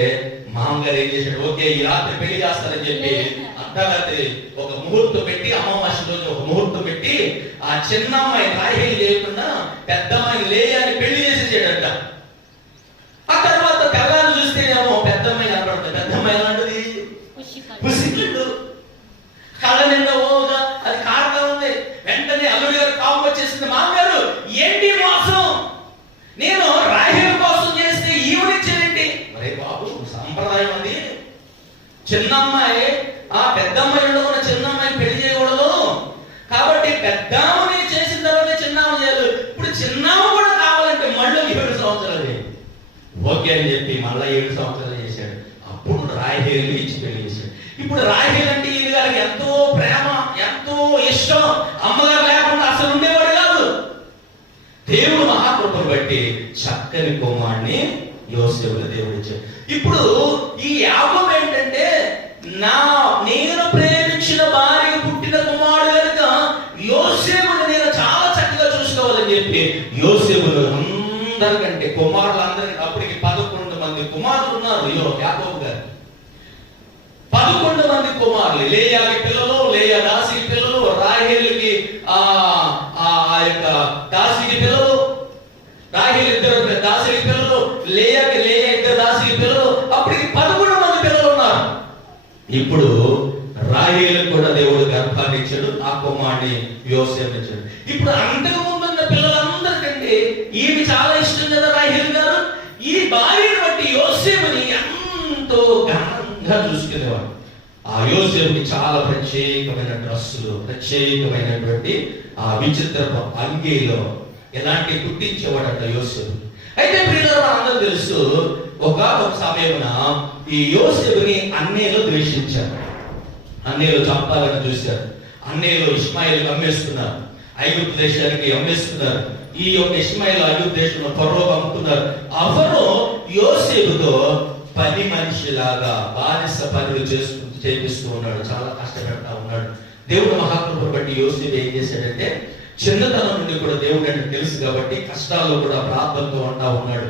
మామగారు ఏం చేశాడు, ఓకే ఈ రాత్రి పెళ్లి చేస్తారని చెప్పి అర్ధరాత్రి ఒక ముహూర్తం పెట్టి, అమావాస్య రోజు ఒక ముహూర్తం పెట్టి, ఆ చిన్న అమ్మాయి రాహేలు లేకుండా పెద్ద అమ్మాయిని లేయాని పెళ్లి చేసేసాడంట. ఆ తర్వాత తెల్లారు చూస్తేనేమో పెద్ద అమ్మాయి కనపడుతుంది. పెద్ద అమ్మాయి ఎలాంటిది, పుసికిళ్ళు, కళ్ళ నిండా ఓగా అది కారుగా ఉంది. వెంటనే అల్లుడి గారు కావు చేసింది, మామగారు ఏంటి మోసం, నేను రాహేలు కోసం చేస్తే ఈవనిచ్చేదేంటి? మరే బాబు, సాంప్రదాయం అది. చిన్నమ్మాయి ఆ పెద్దమ్మాయిలో ఉన్న చిన్నమ్మాయి పెళ్లి చేయకూడదు కాబట్టి పెద్దమ్మని చేసిన తర్వాత చిన్నామ చేయాలి. ఇప్పుడు చిన్నామ కూడా కావాలంటే మళ్ళీ 7 సంవత్సరాలు ఓకే అని చెప్పి మళ్ళీ 7 సంవత్సరాలు చేశాడు. అప్పుడు రాహేలు ఇచ్చి పెళ్లి చేశాడు. ఇప్పుడు రాహేలు అంటే ఈయన గారికి ఎంతో ప్రేమ, ఎంతో ఇష్టం. అమ్మగారు లేకుండా అసలు ఉండేవాడు కాదు. దేవుడు మహాకృపను బట్టి చక్కని కుమారుడిని యోసేపుకు దేవుడు ఇచ్చాడు. ఇప్పుడు ఈ యాకోబు ఏంటంటే, నేను ప్రేమించిన భార్య పుట్టిన కుమారుడు కనుక యోసేపుని నేను చాలా చక్కగా చూసుకోవాలని చెప్పి యోసేపును అందరికంటే కుమారులందరికీ, అప్పటికి 11 మంది కుమారులు ఉన్నారు యాకోబు గారు. 11 మంది కుమారులు. లేయాకి పిల్లలు, లేయా దాసికి పిల్లలు, రాహేలుకి ఆ యొక్క దాసికి పిల్లలు, రాహేలు 2 దాసికి పిల్లలు, లేయా 2 దాసికి పిల్లలు, అప్పటికి 11 మంది పిల్లలు ఉన్నారు. ఇప్పుడు రాహేలు కూడా దేవుడు గర్భాన్ని ఇచ్చాడు, ఆ కుమారుని యోసేపుని ఇచ్చాడు. ఇప్పుడు అంతకు ముందున్న పిల్లలందరికంటే ఈమె చాలా ఇష్టం కదా రాహేలు గారు. ఈ భార్యను బట్టి యోసేపుని ఎంతో ఘనంగా చూసుకునేవాడు. ఆ యోసేపుకి చాలా ప్రత్యేకమైన డ్రస్సులు, ప్రత్యేకమైనటువంటి ఆ విచిత్రపు అంగీలో ఎలాంటి కుట్టించేవాడట యోసేపు. అయితే ప్రియులారా, మనందరూ తెలుసు, ఒక సమయమున ఈ యోసేపుని అన్నేలు ద్వేషించారు. అన్నేలు చంపాలని చూశారు. అన్నేలు ఇష్మాయిల్కి అమ్మేస్తున్నారు, ఐగుప్తు దేశానికి అమ్మేస్తున్నారు. ఈ యొక్క ఇష్మాయిల్ ఐగుప్తు దేశంలో ఫరోకు అమ్ముతున్నారు. ఆ ఫరో యోసేపుతో పని మనిషిలాగా బానిస పనులు చేపిస్తూ ఉన్నాడు, చాలా కష్టపెడతా ఉన్నాడు. దేవుడు మహాకృపను బట్టి యోసేపు ఏం చేశాడంటే, చిన్నతనం నుండి కూడా దేవుడు అంటే తెలుసు కాబట్టి కష్టాల్లో కూడా ప్రార్థనతో ఉంటా ఉన్నాడు.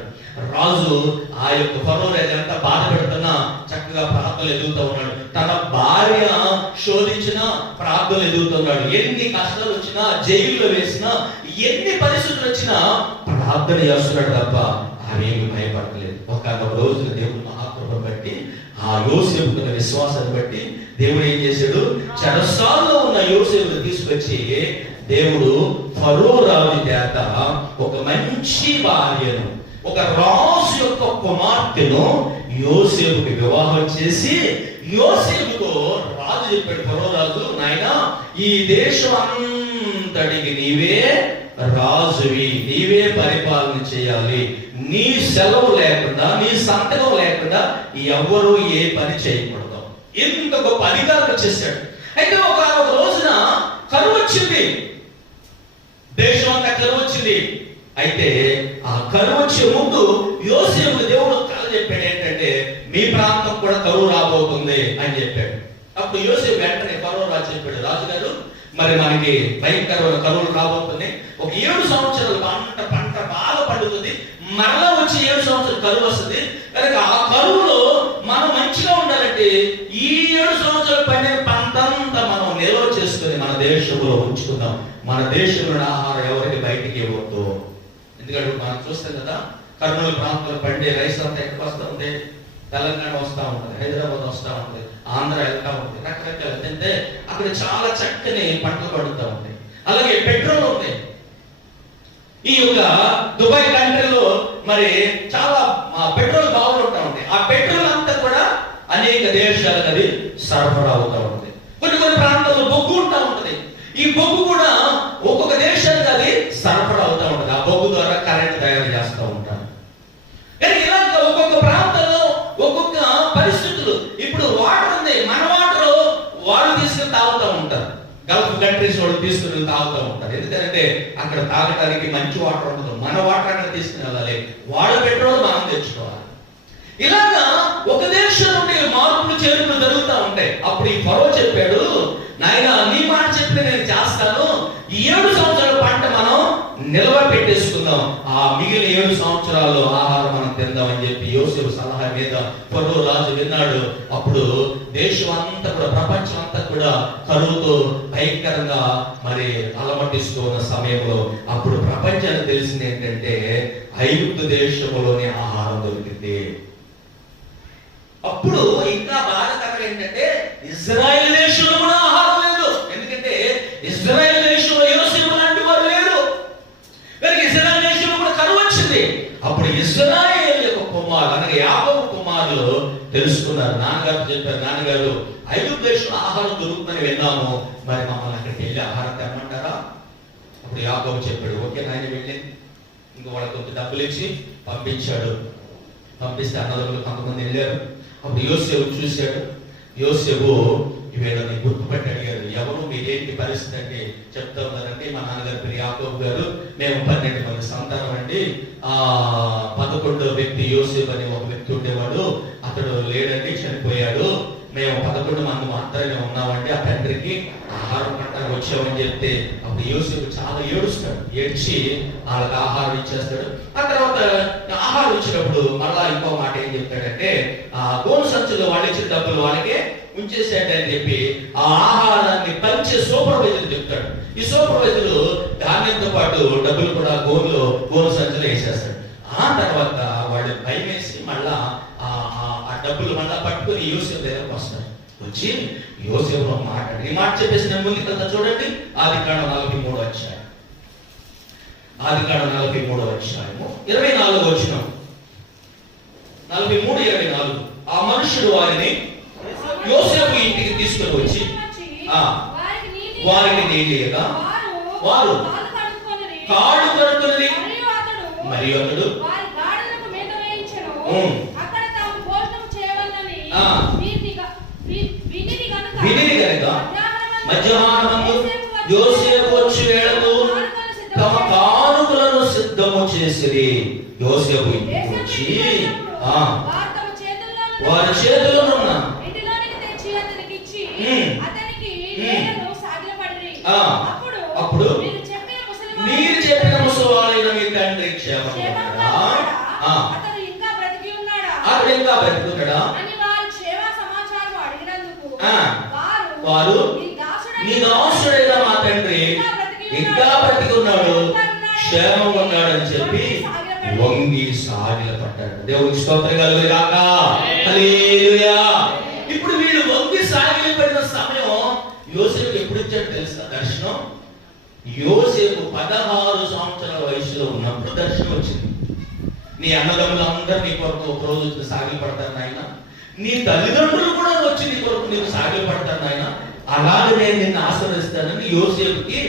రాజు ఆ యొక్క ఫరో ఎంత బాధ పెడుతున్నా చక్కగా ప్రార్థనలు ఎదుగుతూ ఉన్నాడు. తన భార్య శోధించినా ప్రార్థనలు ఎదుగుతున్నాడు. ఎన్ని కష్టాలు వచ్చినా, జైల్లో వేసినా, ఎన్ని పరిస్థితులు వచ్చినా ప్రార్థన చేస్తున్నాడు తప్ప అవేమి భయపడలేదు. ఒక రోజున దేవుడు మహాకృపను బట్టి ఆ యోసేపుకున్న విశ్వాసాన్ని బట్టి దేవుడు ఏం చేశాడు, చెరసాల్లో ఉన్న యోసేపును తీసుకొచ్చి దేవుడు ఫరో రాజు చేత ఒక మంచి భార్యను, ఒక రాజు యొక్క కుమార్తెను యోసేపుకి వివాహం చేసి, యోసేపుతో రాజు చెప్పాడు, ఫరో రాజు, నాయనా ఈ దేశం అంతటికి నీవే రాజువి, నీవే పరిపాలన చేయాలి, నీ సెలవు లేకుండా, నీ సంతకం లేకుండా ఎవరు ఏ పని చేయకూడదు. ఇంత గొప్ప అధికారం వచ్చేసాడు. అయితే ఒక రోజున కరువు వచ్చింది, దేశం అంతా కరువు వచ్చింది. అయితే ఆ కరువు వచ్చే ముందు యోసేపు దేవుడు కల చెప్పాడు ఏంటంటే, మీ ప్రాంతం కూడా కరువు రాబోతుంది అని చెప్పాడు. అప్పుడు యోసేపు వెంటనే ఫరో రాజు చెప్పాడు, రాజుగారు మరి మనకి భయంకరమైన కరువులు రాబోతుంది, ఒక 7 సంవత్సరాలు పంట బాగా పండుతుంది, మరలా వచ్చి 7 సంవత్సరాలు కరువు వస్తుంది కనుక ఆ కరువులో మనం మంచిగా ఉండాలంటే ఈ 7 సంవత్సరాలు పండిన పంట అంతా మనం నిల్వ చేసుకుని మన దేశంలో ఉంచుకుందాం, మన దేశంలో ఆహారం ఎవరికి బయటికి ఇవ్వద్దు. ఎందుకంటే మనం చూస్తాం కదా, కర్నూలు ప్రాంతంలో పండే రైస్ అంతా ఎక్కడ వస్తూ ఉంది, తెలంగాణ వస్తూ ఉంటుంది, హైదరాబాద్ వస్తూ ఉంటుంది, ఆంధ్ర వెళ్తా ఉంటుంది, రకరకాల వెళ్తే అక్కడ చాలా చక్కని పంటలు పండుతూ ఉంటాయి. అలాగే పెట్రోల్ ఉంది. ఈ యొక్క దుబాయ్ కంట్రీలో మరి చాలా పెట్రోల్ బావులు ఉంటా ఉంటాయి. ఆ పెట్రోల్ అంతా కూడా అనేక దేశాలకు అది సరఫరా అవుతూ ఉంటుంది. కొన్ని ప్రాంతాల్లో బొగ్గు ఉంటా ఉంటుంది. ఈ బొగ్గు కూడా ఒక్కొక్క దేశానికి అది సరఫరా అవుతూ ఉంటుంది. ఆ బొగ్గు ద్వారా కరెంట్ తయారు చేస్తూ ఉంటారు. కానీ ఇలాగ ఒక్కొక్క ప్రాంతంలో ఒక్కొక్క పరిస్థితులు. ఇప్పుడు వాటర్ ఉంది, మన వాటర్ వాళ్ళు తీసుకుని తాగుతూ ఉంటారు, గల్ఫ్ కంట్రీస్ వాళ్ళు తీసుకుని తాగుతూ ఉంటారు. ఎందుకంటే అక్కడ తాగడానికి మంచి వాటర్ ఉండదు, మన వాటర్ అక్కడ తీసుకుని వెళ్ళాలి, వాళ్ళ పెట్రోల్ మనం తెచ్చుకోవాలి. ఇలాగా ఒక దేశం నుండి మార్పులు చేర్పులు జరుగుతూ ఉంటాయి. అప్పుడు ఈ ఫరో చెప్పాడు, నాయనా నీ మాట చెప్పి నేను చేస్తాను, ఈ 7 సంవత్సరాల పంట మనం నిల్వ పెట్టేసుకుందాం, ఆ మిగిలిన 7 సంవత్సరాలు ఆహారం మనం తిందాం అని చెప్పి యోసేపు సలహా మీద ఫరో రాజు విన్నాడు. అప్పుడు దేశం అంతా కూడా, ప్రపంచం అంతా కూడా కరువుతో భయంకరంగా మరి అలమటిస్తూ ఉన్న సమయంలో అప్పుడు ప్రపంచానికి తెలిసింది ఏంటంటే, ఐగుప్తు దేశంలోనే ఆహారం దొరికింది. అప్పుడు ఇంకా బాధాకరం ఏంటంటే, ఇజ్రాయెల్ దేశంలో కూడా ఆహారం లేదు. ఎందుకంటే ఇజ్రాయెల్ దేశంలో యోసేపు లాంటి వారు లేరు. అప్పుడు ఇశ్రాయేలు యొక్క కుమారులు అనగా యాకోబు కుమారులు తెలుసుకున్నారు. నాన్నగారు చెప్పారు, నాన్నగారు ఐగుప్తు దేశంలో ఆహారం దొరుకుతుందని విన్నాము, మరి మమ్మల్ని అక్కడికి వెళ్ళి ఆహారం తెమ్మంటారా? అప్పుడు యాకోబు చెప్పాడు, ఓకే నాయన వెళ్ళింది. ఇంక వాళ్ళకి కొంచెం డబ్బులు ఇచ్చి పంపించాడు. పంపిస్తే అన్నదమ్ములు కొంతమంది వెళ్ళారు. అప్పుడు యోసేపు చూశాడు. యోసేపు వీళ్ళని గుర్తుపట్టి అడిగారు, ఎవరు మీరేంటి పరిస్థితి అంటే చెప్తా ఉన్నారండి, మా నాన్నగారి పేరు యాకోబు గారు, మేము 12 మంది సంతానం అండి. 11వ వ్యక్తి యోసేపు అనే ఒక వ్యక్తి ఉండేవాడు, అతడు లేడండి, చనిపోయాడు. మేము 11 మంది మాత్రమే ఉన్నామండి. ఆ తండ్రికి ఆహారం పట్టడానికి వచ్చామని చెప్తే అప్పుడు యోసేపు చాలా ఏడుస్తాడు. ఏడ్చి వాళ్ళకి ఆహారం ఇచ్చేస్తాడు. ఆ తర్వాత ఆహారం ఇచ్చినప్పుడు మళ్ళా ఇంకో మాట ఏం చెప్తాడంటే, గోను సంచులు వాళ్ళు ఇచ్చిన డబ్బులు వాళ్ళకే ఉంచేసాడు అని చెప్పి ఆ ఆహారాన్ని పంచే సూపర్వైజర్ చెప్తాడు. ఈ సూపర్వైజర్ ధాన్యంతో పాటు డబ్బులు కూడా గోను సంచులు వేసేస్తాడు. ఆ తర్వాత వాళ్ళు భయం వేసి మళ్ళా ఆ డబ్బులు మళ్ళా పట్టుకుని యోసేపు దగ్గరకు వస్తాడు. వచ్చి యోసేపులో మాట్లాడి ఈ మాట చెప్పేసి నేను ముందుకు వెళ్తా. చూడండి, ఆదికాండం 43వ అధ్యాయం, ఆదికాండం 43వ అధ్యాయము 24వ వచనం. 43:24. ఆ మనుషుడు వారిని యోసేపు ఇంటికి తీసుకుని వచ్చి వారికి నీళ్ళేయగా వారు కాళ్ళు కడుక్కున్నది. మరియు అతడు వినిది కనుక మధ్యాహ్నమందు యోసేపు వచ్చి వేళకు తమ కానుకలను సిద్ధము చేసిరి. యోసేపు ఇంటికి వచ్చి వారి చేతుల్లో అప్పుడు మీరు చెప్పిన ముసలివాడైన మీ తండ్రి క్షేమంగా అతడు ఇంకా బ్రతికున్నాడా వారు నీ దాసుడైన మా తండ్రి ఇంకా బ్రతికున్నాడు, క్షేమంగా ఉన్నాడని చెప్పి వంగి సాగిలపడ్డాడు. దేవునికి స్తోత్రం కలుగును గాక. హల్లెలూయా. ఇప్పుడు వీళ్ళు వంగి సాగిలపడిన సమయం యోసేపు ఎప్పుడు ఇచ్చాడు తెలుసా దర్శనం? యోసేపు 16 సంవత్సరాల వయసులో ఉన్నప్పుడు దర్శనం వచ్చింది. నీ అన్నదమ్ములు అందరూ నీ కొరకు ఒక రోజు సాగిలు పడతారు నాయన, నీ తల్లిదండ్రులు కూడా వచ్చి నీ కొరకు నీకు సాగిలు పడతారు నాయన, అలాగే నేను నిన్ను ఆశీర్వదిస్తానని యోసేపుకి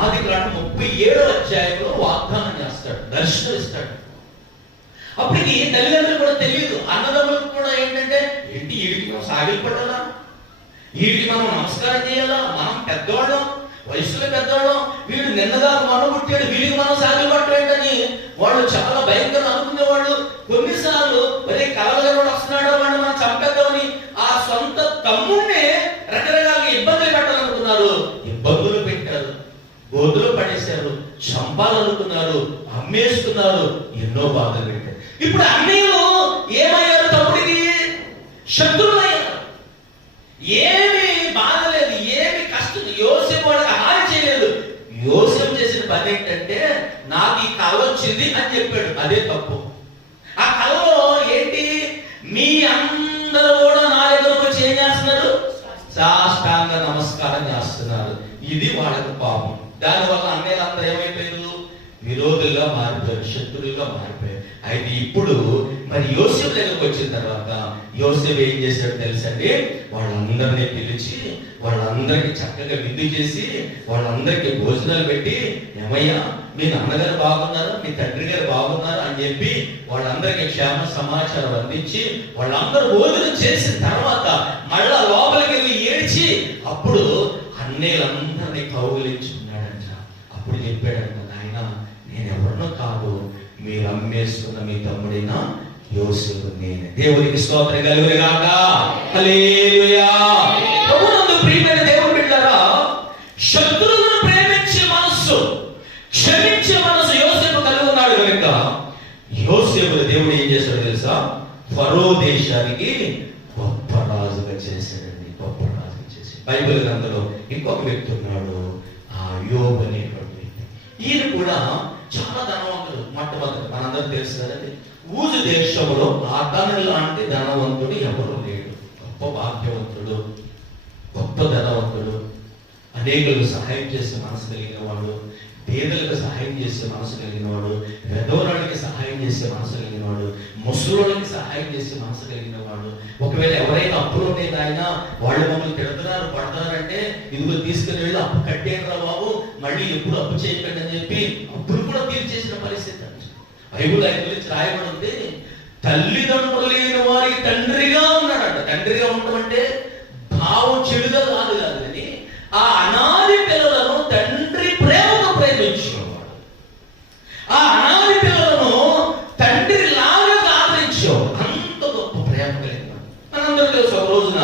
ఆదికాండం 37వ అధ్యాయంలో వాగ్దానం చేస్తాడు, దర్శనం ఇస్తాడు. అప్పటికి తల్లిదండ్రులు కూడా తెలియదు, అన్నదమ్ములకు కూడా ఏంటంటే ఏంటి వీడికి మనం సాగిలు పడాలా, వీడికి మనం నమస్కారం చేయాలా, మనం పెద్దవాళ్ళం, వయసులో పెద్దవాళ్ళం, వీడు నిన్నగా మనం పుట్టాడు, వీడికి మనం సాగిలు పట్టలేదని వాళ్ళు చాలా భయంకరంగా అనుకునేవాళ్ళు. కొన్నిసార్లు మరి కలవగా వస్తున్నాడో వాడిని మనం చంపేద్దామని ఆ సొంత తమ్ముడినే రకరకాల ఇబ్బందులు పెట్టాలనుకున్నారు. ఇబ్బందులు పెట్టారు, గోతులు పడేశారు, చంపాలనుకున్నారు, అమ్మేస్తున్నారు, ఎన్నో బాధలు పెట్టారు. ఇప్పుడు అన్నయ్యలు ఏమయ్యారు? తమ్ముడికి శత్రువులయ్యారు. ఏమి బాధ లేదు, ఏమి కష్టం. యోసేపు వాడికి హాని చేయలేదు. యోసేపు చేసిన పని ఏంటంటే నాకు ఈ కళ వచ్చింది అని చెప్పాడు. అదే తప్పు. ఆ కళలో ఏంటి? మీ అందరూ కూడా నా దగ్గరకు వచ్చి ఏం చేస్తున్నారు? సాష్టాంగ నమస్కారం చేస్తున్నారు. ఇది వాళ్ళకు పాపం. దానివల్ల అన్నయ్యలందరూ ఏమైపోయారు? విరోధులుగా మారిపోయారు, శత్రువులుగా మారిపోయారు. అయితే ఇప్పుడు మరి యోసేపు దగ్గరకు వచ్చిన తర్వాత యోసేపు ఏం చేశాడు తెలుసండి? వాళ్ళందరినీ పిలిచి వాళ్ళందరికీ చక్కగా విందు చేసి వాళ్ళందరికీ భోజనాలు పెట్టి, ఏమయ్యా మీ నాన్నగారు బాగున్నారు, మీ తండ్రి గారు బాగున్నారు అని చెప్పి వాళ్ళందరికీ క్షేమ సమాచారం అందించి వాళ్ళందరూ భోజనం చేసిన తర్వాత మళ్ళా లోపలికి వెళ్ళి ఏడ్చి అప్పుడు అన్నయ్యలందరినీ కౌగిలించుకున్నాడంట. అప్పుడు చెప్పాడంట, నాయన నేను ఎవరినో కాదు, మీరు అమ్మేసుకున్న మీ తమ్ముడైన యోసేపు నేనే. దేవునికి స్తోత్రం కలుగును గాక. హల్లెలూయా. ప్రభువునందు ప్రియమైన దేవుని బిడ్డలారా, శత్రువులను ప్రేమించే మనస్సు, క్షమించే మనస్సు యోసేపు కలిగి ఉన్నాడు కనుక యోసేపుని దేవుడు ఏం చేశాడు తెలుసా? ఫరో దేశానికి గొప్ప రాజుగా చేశాడండి, గొప్ప రాజుగా చేశాడు. బైబిల్ గ్రంథంలో ఇంకొక వ్యక్తి ఉన్నాడు, ఆ యోబు అనేటువంటి వ్యక్తి. ఈయన కూడా చాలా ధనవంతుడు. మొట్టమొదటి మనందరూ తెలుసు కదండి, ఊజు దేశంలో అతని లాంటి ధనవంతుడు ఎవరు లేడు. గొప్ప భాగ్యవంతుడు, గొప్ప ధనవంతుడు. అనేకులకు సహాయం చేసే మనసు కలిగిన వాడు, పేదలకు సహాయం చేసే మనసు కలిగిన వాడు, పెద్దవాళ్ళకి సహాయం చేసే మనసు కలిగిన వాడు, ముసలోళ్ళకి సహాయం చేసే మనసు కలిగిన వాడు. ఒకవేళ ఎవరైనా అప్పులు ఉండేది ఆయన, వాళ్ళు మమ్మల్ని తిడుతున్నారు పడుతున్నారంటే, ఇదిగో తీసుకుని వెళ్ళి అప్పు కట్టేయరా బాబు, మళ్ళీ ఎప్పుడు అప్పు చేయకండి అని చెప్పి అప్పుడు కూడా తీర్చేసిన పరిస్థితి. బైబిల్ ఆయన గురించి రాయబడి ఉంది, తల్లిదండ్రులు లేని వారికి తండ్రిగా ఉన్నాడంట. తండ్రిగా ఉండడం అంటే భావం చెడుగా కాదు కానీ ఆ అనాది పిల్లలను తండ్రి ప్రేమతో ప్రేమించేవాడు, ఆ అనాది పిల్లలను తండ్రి లాగా ఆదరించేవాడు. అంత గొప్ప ప్రేమ కలిగినాడు. మనందరూ తెలుసు, ఒక రోజున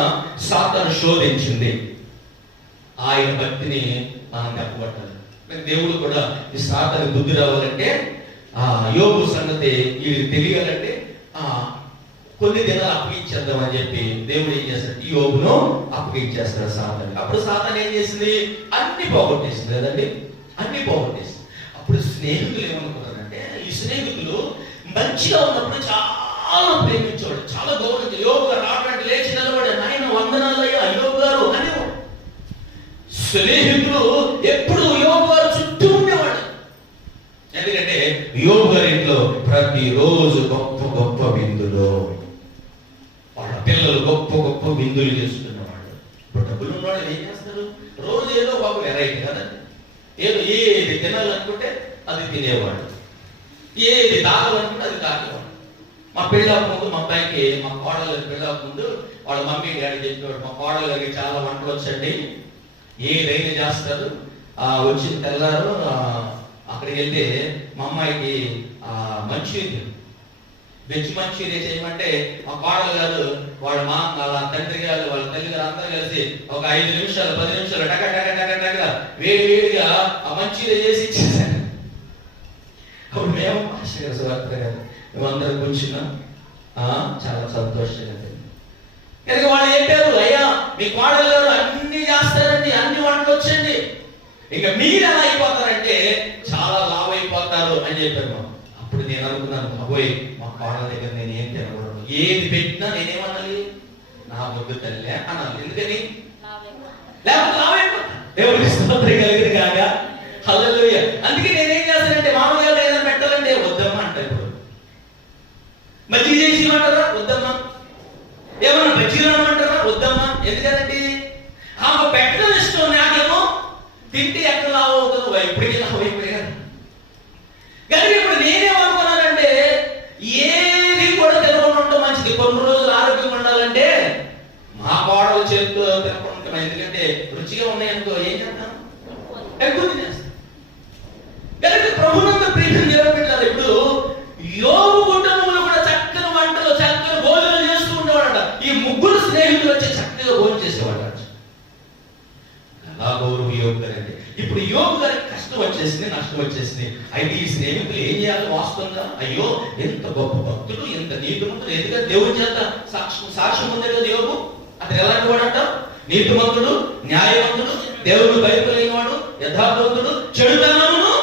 సాతాను శోధించింది. ఆయన భక్తిని మనం తప్పబట్టాలి. దేవుడు కూడా ఈ సాతాను బుద్ధి రావాలంటే, ఆ యోబు సంగతి వీడికి తెలియాలంటే కొన్ని దినాలు అప్పగించేద్దాం అని చెప్పి దేవుడు ఏం చేస్తాడు, ఈ యోబును అప్పగించేస్తాడు సాతాను. అప్పుడు సాతాను ఏం చేసింది, అన్ని పోగొట్టేసింది కదండి, అన్ని పోగొట్టేసింది. అప్పుడు స్నేహితులు ఏమనుకున్నారంటే, ఈ స్నేహితులు మంచిగా ఉన్నప్పుడు చాలా ప్రేమించేవాడు, చాలా గౌరవించాడు. యోబు గారు రావడానికి లేచి నిలబడి, నాయన వందనాలయ్యా యోబు గారు అనేవాడు. స్నేహితులు ఎప్పుడు యోబు గారు చుట్టూ ఉండేవాడు. ఎందుకంటే యోబు గారి ఇంట్లో ప్రతిరోజు గొప్ప గొప్ప విందులు, వాళ్ళ పిల్లలు గొప్ప గొప్ప విందులు చేస్తున్నవాడు. ఇప్పుడు డబ్బులు ఉన్నవాళ్ళు ఏం చేస్తారు, రోజు ఏదో ఒక వెరైటీ కదండి, ఏది తినాలనుకుంటే అది తినేవాడు, ఏది తాగాలనుకుంటే అది తాగేవాడు. మా పెళ్ళాక ముందు మా అబ్బాయికి, మా కోడలు పెళ్ళాక ముందు వాళ్ళ మమ్మీ డాడీ చెప్పేవాడు, మా కోడలు గారికి చాలా వంటలు వచ్చండి, ఏదైనా చేస్తారు. వచ్చిన తెల్లారు అక్కడికి వెళ్తే మా అమ్మాయికి మంచూరియా, వెజ్ మంచూరియా చేయమంటే మా కోడలు గారు వాళ్ళ వాళ్ళ తండ్రి గారు వాళ్ళ తల్లి గారు అందరూ కలిసి ఒక 5 నిమిషాలు 10 నిమిషాలు టక టక టక టక వేడిగా ఆ మంచూరియా చేసి ఇచ్చేసాను. అప్పుడు మేము మేమందరం కూర్చున్నాం, చాలా సంతోషంగా. కనుక వాళ్ళు చెప్పారు, అయ్యా మీ కోడలు గారు అన్ని చేస్తారండి, అన్ని వంటలు వచ్చండి, ఇక మీరు ఎలా అయిపోతారంటే చాలా లావు అయిపోతారు అని చెప్పారు. అప్పుడు నేను అనుకున్నాను, బాబోయ్ మా కోడల దగ్గర నేను ఏం తినకూడదు, ఏది పెట్టినా నేనేమనాలి, నా ముద్దు తల్లి అనాలి. ఎందుకని లేకపోతే లావు అయిపోతాను. దేవుడికి స్తోత్రం కలిగింది కాగా, హల్లెలూయా. అందుకే నేనేం చేస్తానంటే, మామూలుగా ఏదైనా పెట్టాలంటే వద్దమ్మా అంట. ఇప్పుడు మజ్జిగ చేసి ఇవ్వమంటారా, వద్దమ్మా. ఏమన్నా మజ్జిగ రామంటారా, వద్దమ్మా. ఎందుకంటే ఆమె పెట్టడం ఇష్టం, నాకేమో తింటే ఎక్కడ లావు అవుతుందో, ఇప్పటికీ లావు అయిపోయాను. కానీ ఇప్పుడు నేనేమనుకున్నానంటే, ఏది కూడా తినకుండా ఉండటం మంచిది. కొన్ని రోజులు ఆరోగ్యంగా ఉండాలంటే మా కోడలు చేతితో తినకుండా ఉంటాం. ఎందుకంటే రుచిగా ఉన్నాయనుకో ఏం చేస్తాను, ఎక్కువ తినేస్తాను. కానీ ప్రభునందు ప్రీతిని నిలబెట్టాలి. ఇప్పుడు యోబు కుటుంబంలో కూడా చక్కని వంటలు, చక్కని భోజనం చేస్తూ ఉండేవాడట. ఈ ముగ్గురు స్నేహితులు వచ్చి చక్కగా భోజనం చేసేవాడు. అలా గౌరవ యోబు గారండి. ఇప్పుడు యోబు గారికి కష్టం వచ్చేసింది, నష్టం వచ్చేసింది. అయితే ఈ స్నేహితులు ఏం చేయాలి, వాస్తవంగా అయ్యో ఎంత గొప్ప భక్తుడు, ఎంత నీతిమంతుడు, ఎందుకంటే దేవుడి చేత సాక్ష్యం ఉంది కదా యోబు. అతను ఎలాంటి వాడంట, నీతిమంతుడు, న్యాయవంతుడు, దేవుడు భయపడలేని వాడు, యథార్థవంతుడు, చెడుతనమును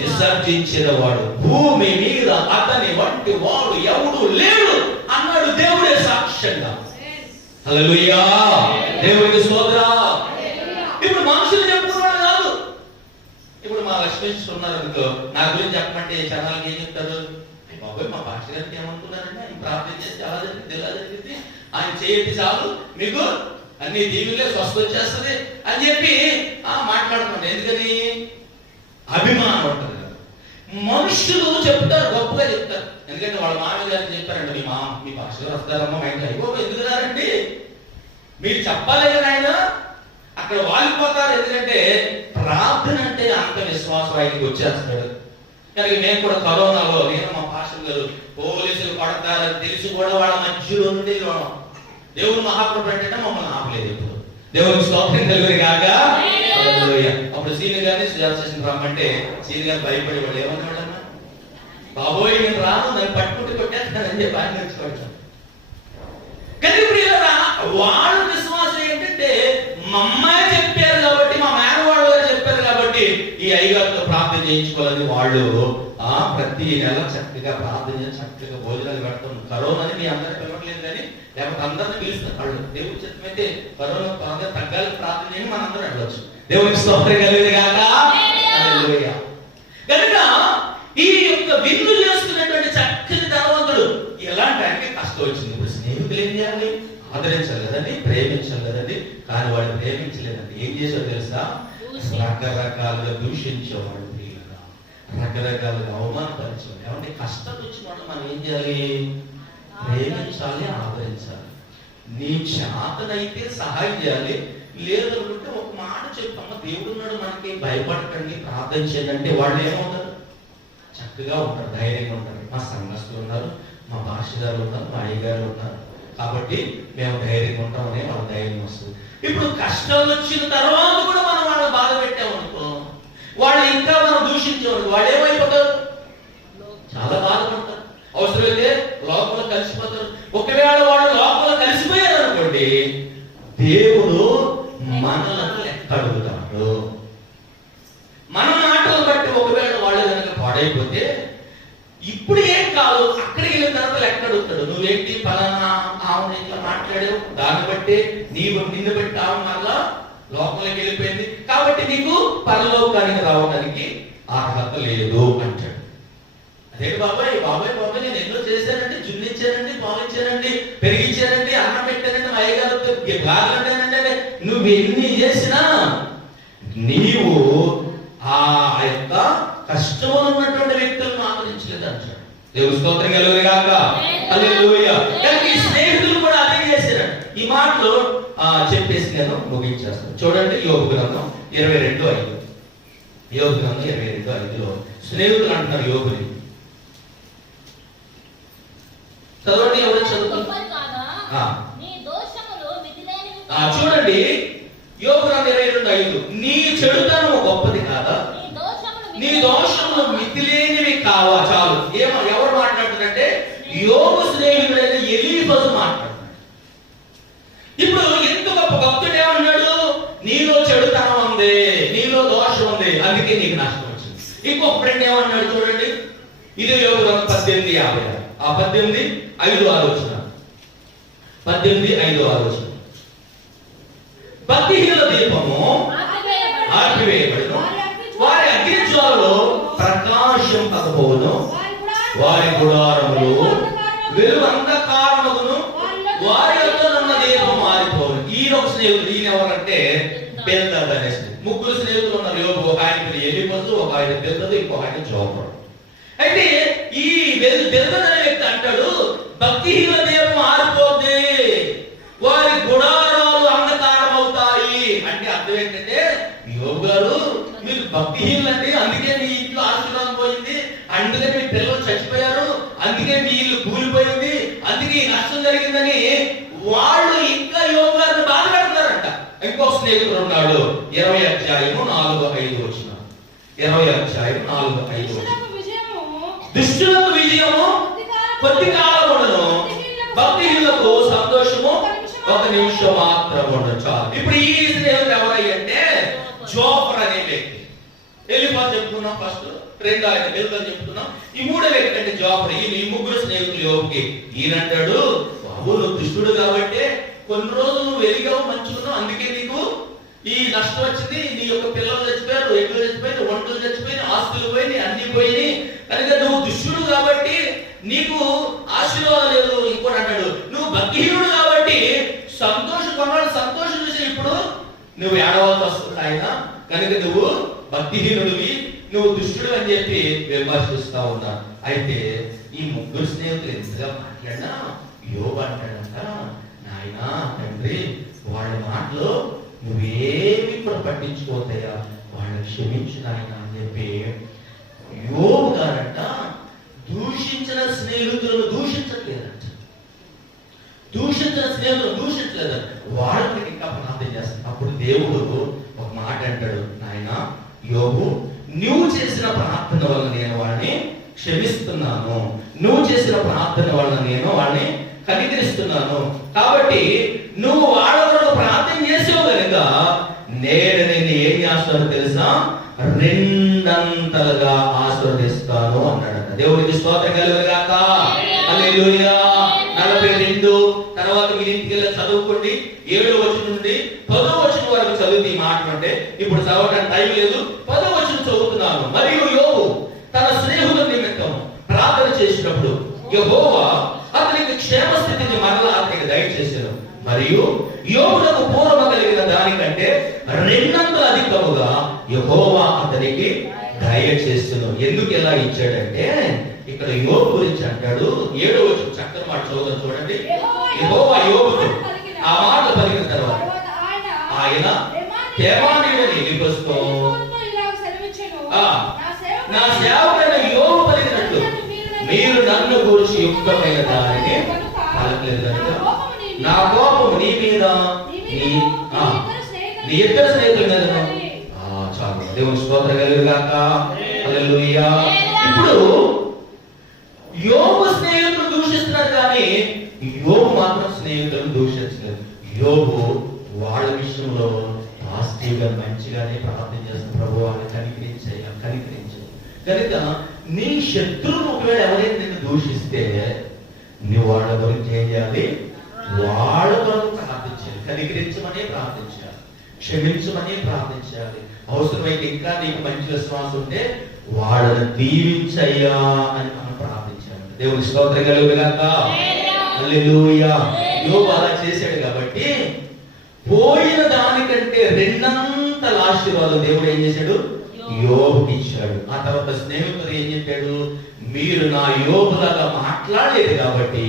విసర్జించిన వాడు, భూమి మీద అతని వంటి వాడు ఎవడు లేడు అన్నాడు దేవుడే సాక్ష్యంగా. హల్లెలూయా, దేవుడికి స్తోత్రం. ఇప్పుడు మనుషులు చెప్పుకున్నాడు కాదు. ఇప్పుడు మా లక్ష్మీశ్వరు ఉన్నారు అనుకో, నా గురించి చెప్పమంటే జనాలకి ఏం చెప్తారు, బాబోయ్ మా భాష గారికి ఏమనుకున్నారంటే ఆయన ప్రార్థన చేస్తే ఎలా జరిగింది ఎలా జరిగింది, ఆయన చేయటి చాలు మీకు అన్ని దీవులే స్వస్థ వచ్చేస్తుంది అని చెప్పి మాట్లాడుకుంటారు. ఎందుకని అభిమానం పడుతుంది. మనుషులు చెప్తారు, గొప్పగా చెప్తారు. ఎందుకంటే వాళ్ళ మామయ్య గారిని చెప్పారండి, మీ భాషలో వస్తారమ్మా మా ఇంట్లో. అయిపో ఎందుకు రారండి, మీరు చెప్పాలి కదా. ఆయన అక్కడ వాలిపోతారు. ఎందుకంటే ప్రార్థన అంటే అంత విశ్వాసం ఆయనకి వచ్చేస్తాడు. కనుక మేము కూడా కరోనాలో, నేను మా పాస్టర్ గారు పోలీసులు పడతారని తెలిసి కూడా వాళ్ళ మధ్యలో నుండి దేవుడు మహాప్రభు అంటే మమ్మల్ని ఆపలేదు. ఇప్పుడు దేవుడికి స్తోత్రం కలుగును గాక. అప్పుడు సీని గారిని సుజాత రమ్మంటే సీని గారు భయపడి వాడు ఏమన్నాడన్నా, బాబోయ్ నేను రాను, నన్ను పట్టుకుంటూ కొట్టేస్తానని చెప్పి ఆయన వచ్చి. కానీ ఇప్పుడు ఇలా వాళ్ళ విశ్వాసం ఏంటంటే, మా అమ్మాయి చెప్పారు కాబట్టి, మా మేనవాళ్ళు గారు చెప్పారు కాబట్టి ఈ అయ్యగారితో ప్రార్థన చేయించుకోవాలని వాళ్ళు ప్రతి నెల చక్కగా ప్రార్థన చేసి చక్కగా భోజనాలు పెడతాం. కరోనాని మీ అందరినీ పిలవట్లేదు కానీ లేకపోతే అందరినీ పిలుస్తారు. వాళ్ళు దేవుడి చిత్తమైతే కరోనా త్వరగా తగ్గాలని ప్రార్థన చేయండి, మన అందరం వెళ్ళవచ్చు. దేవునికి స్తోత్రం కలిగింది కాక. కనుక ఈ యొక్క విందు చేసుకున్నటువంటి చక్కని ధనవంతుడు ఎలాంటి ఆయనకి కష్టం వచ్చింది. ఇప్పుడు స్నేహితులు ఏం చేయాలి? ఆదరించాలి కదండి, ప్రేమించాలి కదండి. కానీ వాడు ప్రేమించలేదండి. ఏం చేశాడు తెలుసా? రకరకాలుగా దూషించేవాడు, రకరకాలుగా అవమానపరిచేవాడు. ఏమంటే కష్టం వచ్చిన వాళ్ళు మనం ఏం చేయాలి? ప్రేమించాలి, ఆదరించాలి. నీ చేతనైతే సహాయం చేయాలి. లేదనుకుంటే ఒక మాట చెప్పమ్మ, దేవుడు ఉన్నాడు మనకి, భయపడకండి, ప్రార్థన చేయండి అంటే వాళ్ళు ఏమవుతారు? చక్కగా ఉంటారు, ధైర్యంగా ఉంటారు. మా సంఘస్థులు ఉన్నారు, మా భాష గారు ఉన్నారు, మా అయ్యగారు ఉన్నారు, కాబట్టి మేము ధైర్యంగా ఉంటామని వాళ్ళ ధైర్యం వస్తుంది. ఇప్పుడు కష్టాలు వచ్చిన తర్వాత కూడా మనం వాళ్ళని బాధ పెట్టామనుకో, వాళ్ళు ఇంకా మనం దూషించామనుకో, వాళ్ళు ఏమైపోతారు? చాలా బాధపడతారు. అవసరమైతే లోపల కలిసిపోతారు. ఒకవేళ వాళ్ళు లోపల కలిసిపోయారు అనుకోండి, దేవుడు మనలను లెక్క అడుగుతాడు. మన మాటలు బట్టి ఒకవేళ వాళ్ళు కనుక పాడైపోతే ఇప్పుడు ఏం కాదు, అక్కడికి వెళ్ళిన తర్వాత లెక్క అడుగుతాడు. నువ్వేంటి పలానా ఆమె ఇట్లా మాట్లాడావు, దాన్ని బట్టి నిన్ను బట్టి ఆమె మళ్ళా లోపలికి వెళ్ళిపోయింది, కాబట్టి నీకు పరలోకానికి రావడానికి అర్హత లేదు అంటాడు. అదే బాబాయ్ బాబాయ్ బాబాయ్ నేను ఎన్నో చేశానండి, జున్నిచ్చానండి, పాలిచ్చానండి, పెరిగించానండి, అన్నం పెట్టానండి, మా అయ్యగారితో బాగానండి. నువ్వు ఎన్ని చేసినా నీవు ఆ యొక్క కష్టంలో ఉన్నటువంటి వ్యక్తులను ఆదరించలేదు అంటాడు. దేవుని స్తోత్రం కలుగును గాక. హల్లెలూయా. కానీ ఈ స్నేహితులు కూడా అదే చేశారు. ఈ మాటలు చెప్పేసి నేను ముగించేస్తాను. చూడండి యోబు గ్రంథం 22:5. యోబు గ్రంథం 22:5లో స్నేహితులు అంటున్నారు యోబుని. చదవండి, ఎవరు చదువుతారు? చూడండి యోబు గ్రంథం 22:5. నీ చెడుతనము గొప్పది కాదా, నీ దోషములు మితిలేనివి కావా. చాలు. ఎవరు మాట్లాడుతున్నారంటే యోబు స్నేహితుడైన ఎలీఫజు మాట్లాడుతున్నాడు. ఇప్పుడు ఎంత గొప్ప భక్తుడు ఏమన్నాడు? నీలో చెడుతనం ఉంది, నీలో దోషం ఉంది, అందుకే నీకు నష్టం వచ్చింది. ఇంకొక ఫ్రెండ్ ఏమన్నాడు చూడండి, ఇది యోబు గ్రంథం 18:50. ఆ 18:5 ఆలోచన. 18:5 ఆలోచన. భక్తిహీనుల దీపము ఆర్పివేయబడును, వారి అగ్నిజ్వాలలో ప్రకాశింపకపోవును, వారి గుడారములు వెలుగు అంధకారమును, వారి యొక్క ఉన్న దీపం మారిపోవును. ఈయన ఒక స్నేహితుడు. ఈయన ఎవరంటే బెల్దద్ అనే స్నేహితుడు. ముగ్గురు స్నేహితులు ఉన్నారు యోబు. ఒక ఆయన ఎలీఫజు, ఒక ఆయన బెల్దద్, ఇంకొక ఆయన జోఫరు. అయితే ఈ బెల్దద్ అనే వ్యక్తి అంటాడు, భక్తిహీనుల దీపం ఆరిపోద్ది, వారి గుడారాలు అంధకారం అవుతాయి. అంటే అర్థం ఏంటంటే, యోబు గారు మీరు భక్తిహీనులండి, అందుకే మీ ఇంట్లో ఆశీర్వాదం పోయింది, అందుకే మీ పిల్లలు చచ్చిపోయారు, అందుకే మీ ఇల్లు కూలిపోయింది, అందుకే నష్టం జరిగిందని వాళ్ళు ఇంకా యోబు గారిని బాధ పెడతారంట. ఇంకో స్నేహితుడు ఉన్నాడు 20:4-5 వచ్చిన. 20:4-5 వచ్చిన. దుష్టులకు విజయము కొద్ది కాలం ఉండను, భక్తిహీనులకు సంతోషము ఒక నిమిషం మాత్రం ఉండదు. చాలు. ఇప్పుడు ఈ స్నేహితుడు ఎవరయ్యంటే జోఫర్ అనే వ్యక్తి. ఎలీఫజు చెప్పుకున్నాం ఫస్ట్, రెండో ఆయన బెల్దద్ చెప్పుకున్నాం. ఈ మూడో వ్యక్తి అంటే జోఫర్. ఈ ముగ్గురు స్నేహితులు యోబుకి. ఈయనంటాడు, బాబు నువ్వు దుష్టుడు కాబట్టి కొన్ని రోజులు నువ్వు వెలిగావు, మంచుకున్నావు, అందుకే నీకు ఈ నష్టం వచ్చింది. నీ యొక్క పిల్లలు చచ్చిపోయారు, ఎడ్లు చచ్చిపోయింది, ఒంటలు చచ్చిపోయింది, ఆస్తులు పోయినాయి, అన్ని పోయినాయి, కనుక నువ్వు దుష్టుడు కాబట్టి నీకు ఆశీర్వాదం లేదు. ఇంకోటి అంటాడు, నువ్వు భక్తిహీనుడు కాబట్టి కొన్నాడు సంతోషం చూసి ఇప్పుడు నువ్వు ఏడవలసి వస్తుంది ఆయన, కనుక నువ్వు భక్తిహీనుడివి, నువ్వు దుష్టుడు అని చెప్పి విమర్శిస్తా ఉన్నా. అయితే ఈ ముగ్గురు స్నేహితులు ఎంతగా మాట్లాడినా యోబు అంటాడంట, నాయనా తండ్రి వాళ్ళ మాటలు నువ్వేమి కూడా పట్టించుకోతాయా, వాళ్ళని క్షమించు నాయన అని చెప్పి యోబు గారంట దూషించిన స్నేహితులను దూషించట్లేదంట. దూషించిన స్నేహితులు దూషించలేదంట, వాళ్ళకి ఇంకా ప్రార్థన చేస్తాను. అప్పుడు దేవుడు ఒక మాట అంటాడు, నాయన యోబు నువ్వు చేసిన ప్రార్థన వల్ల నేను వాళ్ళని క్షమిస్తున్నాను, నువ్వు చేసిన ప్రార్థన వల్ల నేను వాళ్ళని కనికరిస్తున్నాను, కాబట్టి నువ్వు వాళ్ళ వల్ల ప్రార్థన చేసావు కనుక నేను నిన్ను ఏం చేస్తానో తెలుసా, 2 రెండంతలుగా ఆశీర్వదిస్తాను అన్నాడంట. దేవుడికి స్తోత్రం కలుగుగాక. హల్లెలూయా. 42 తర్వాత మీరు ఇంటికి వెళ్ళి చదువుకోండి. 7వ వచనం నుండి 10వ వచనం వరకు చదివితే ఈ మాట అంటే ఇప్పుడు చదవడానికి టైం లేదు. 10వ వచనం చదువుతున్నాను. మరియు యోబు తన స్నేహితుల నిమిత్తం ప్రార్థన చేసినప్పుడు యెహోవా అతనికి క్షేమ స్థితిని మరలా అతనికి దయచేసాను. మరియు యోబునకు పూర్వము కలిగిన దానికంటే 2 అధికముగా యెహోవా అతనికి దయచేసాను. ఎందుకు ఎలా ఇచ్చాడంటే ఇక్కడ యోబు గురించి అంటాడు. 7వ వచనం చక్కని మాట చదువుతాం చూడండి. యెహోవా యోబుకు ఆ మాటలు పలికిన తర్వాత ఆయన తేమానీయుడని ఎలిఫజుతో నా సేవకుడైన యోబు పలికినట్లు మీరు నన్ను గురించి యుక్తమైన దానిని పలకలేదు కనుక నా కోపం నీ మీద నీ ఇద్దరు స్నేహితుల మీద చాలు. దేవుని స్తోత్రం కలుగుగాక. హల్లెలూయా. ఇప్పుడు యోబు స్నేహితులు దూషిస్తున్నారు కానీ యోబు మాత్రం స్నేహితులను దూషించలేదు. యోబు వాళ్ళ విషయంలో పాజిటివ్ గా మంచిగానే ప్రార్థన చేస్తున్న ప్రభు వాళ్ళని కనికరించాయి కనుక నీ శత్రువును ఒకవేళ ఎవరైనా నిన్ను దూషిస్తే నువ్వు వాళ్ళ గురించి ఏం చేయాలి? వాళ్ళ కొరకు ప్రార్థించాలి, కనికరించమని ప్రార్థించాలి, క్షమించమని ప్రార్థించాలి. అవసరమైతే ఇంకా నీకు మంచి విశ్వాసం ఉంటే వాళ్ళని దీవించయ్యా అని మనం ప్రార్థించాలి. దేవుని స్తోత్రం కలుగుగాక. హల్లెలూయా. యోబు అలా చేశాడు కాబట్టి పోయిన దానికంటే 2 ఆశీర్వాదం దేవుడు ఏం చేశాడు? యోబుకి ఇచ్చాడు. ఆ తర్వాత స్నేహితుడు ఏం చెప్పాడు? మీరు నా యోబులాగా మాట్లాడలేదు కాబట్టి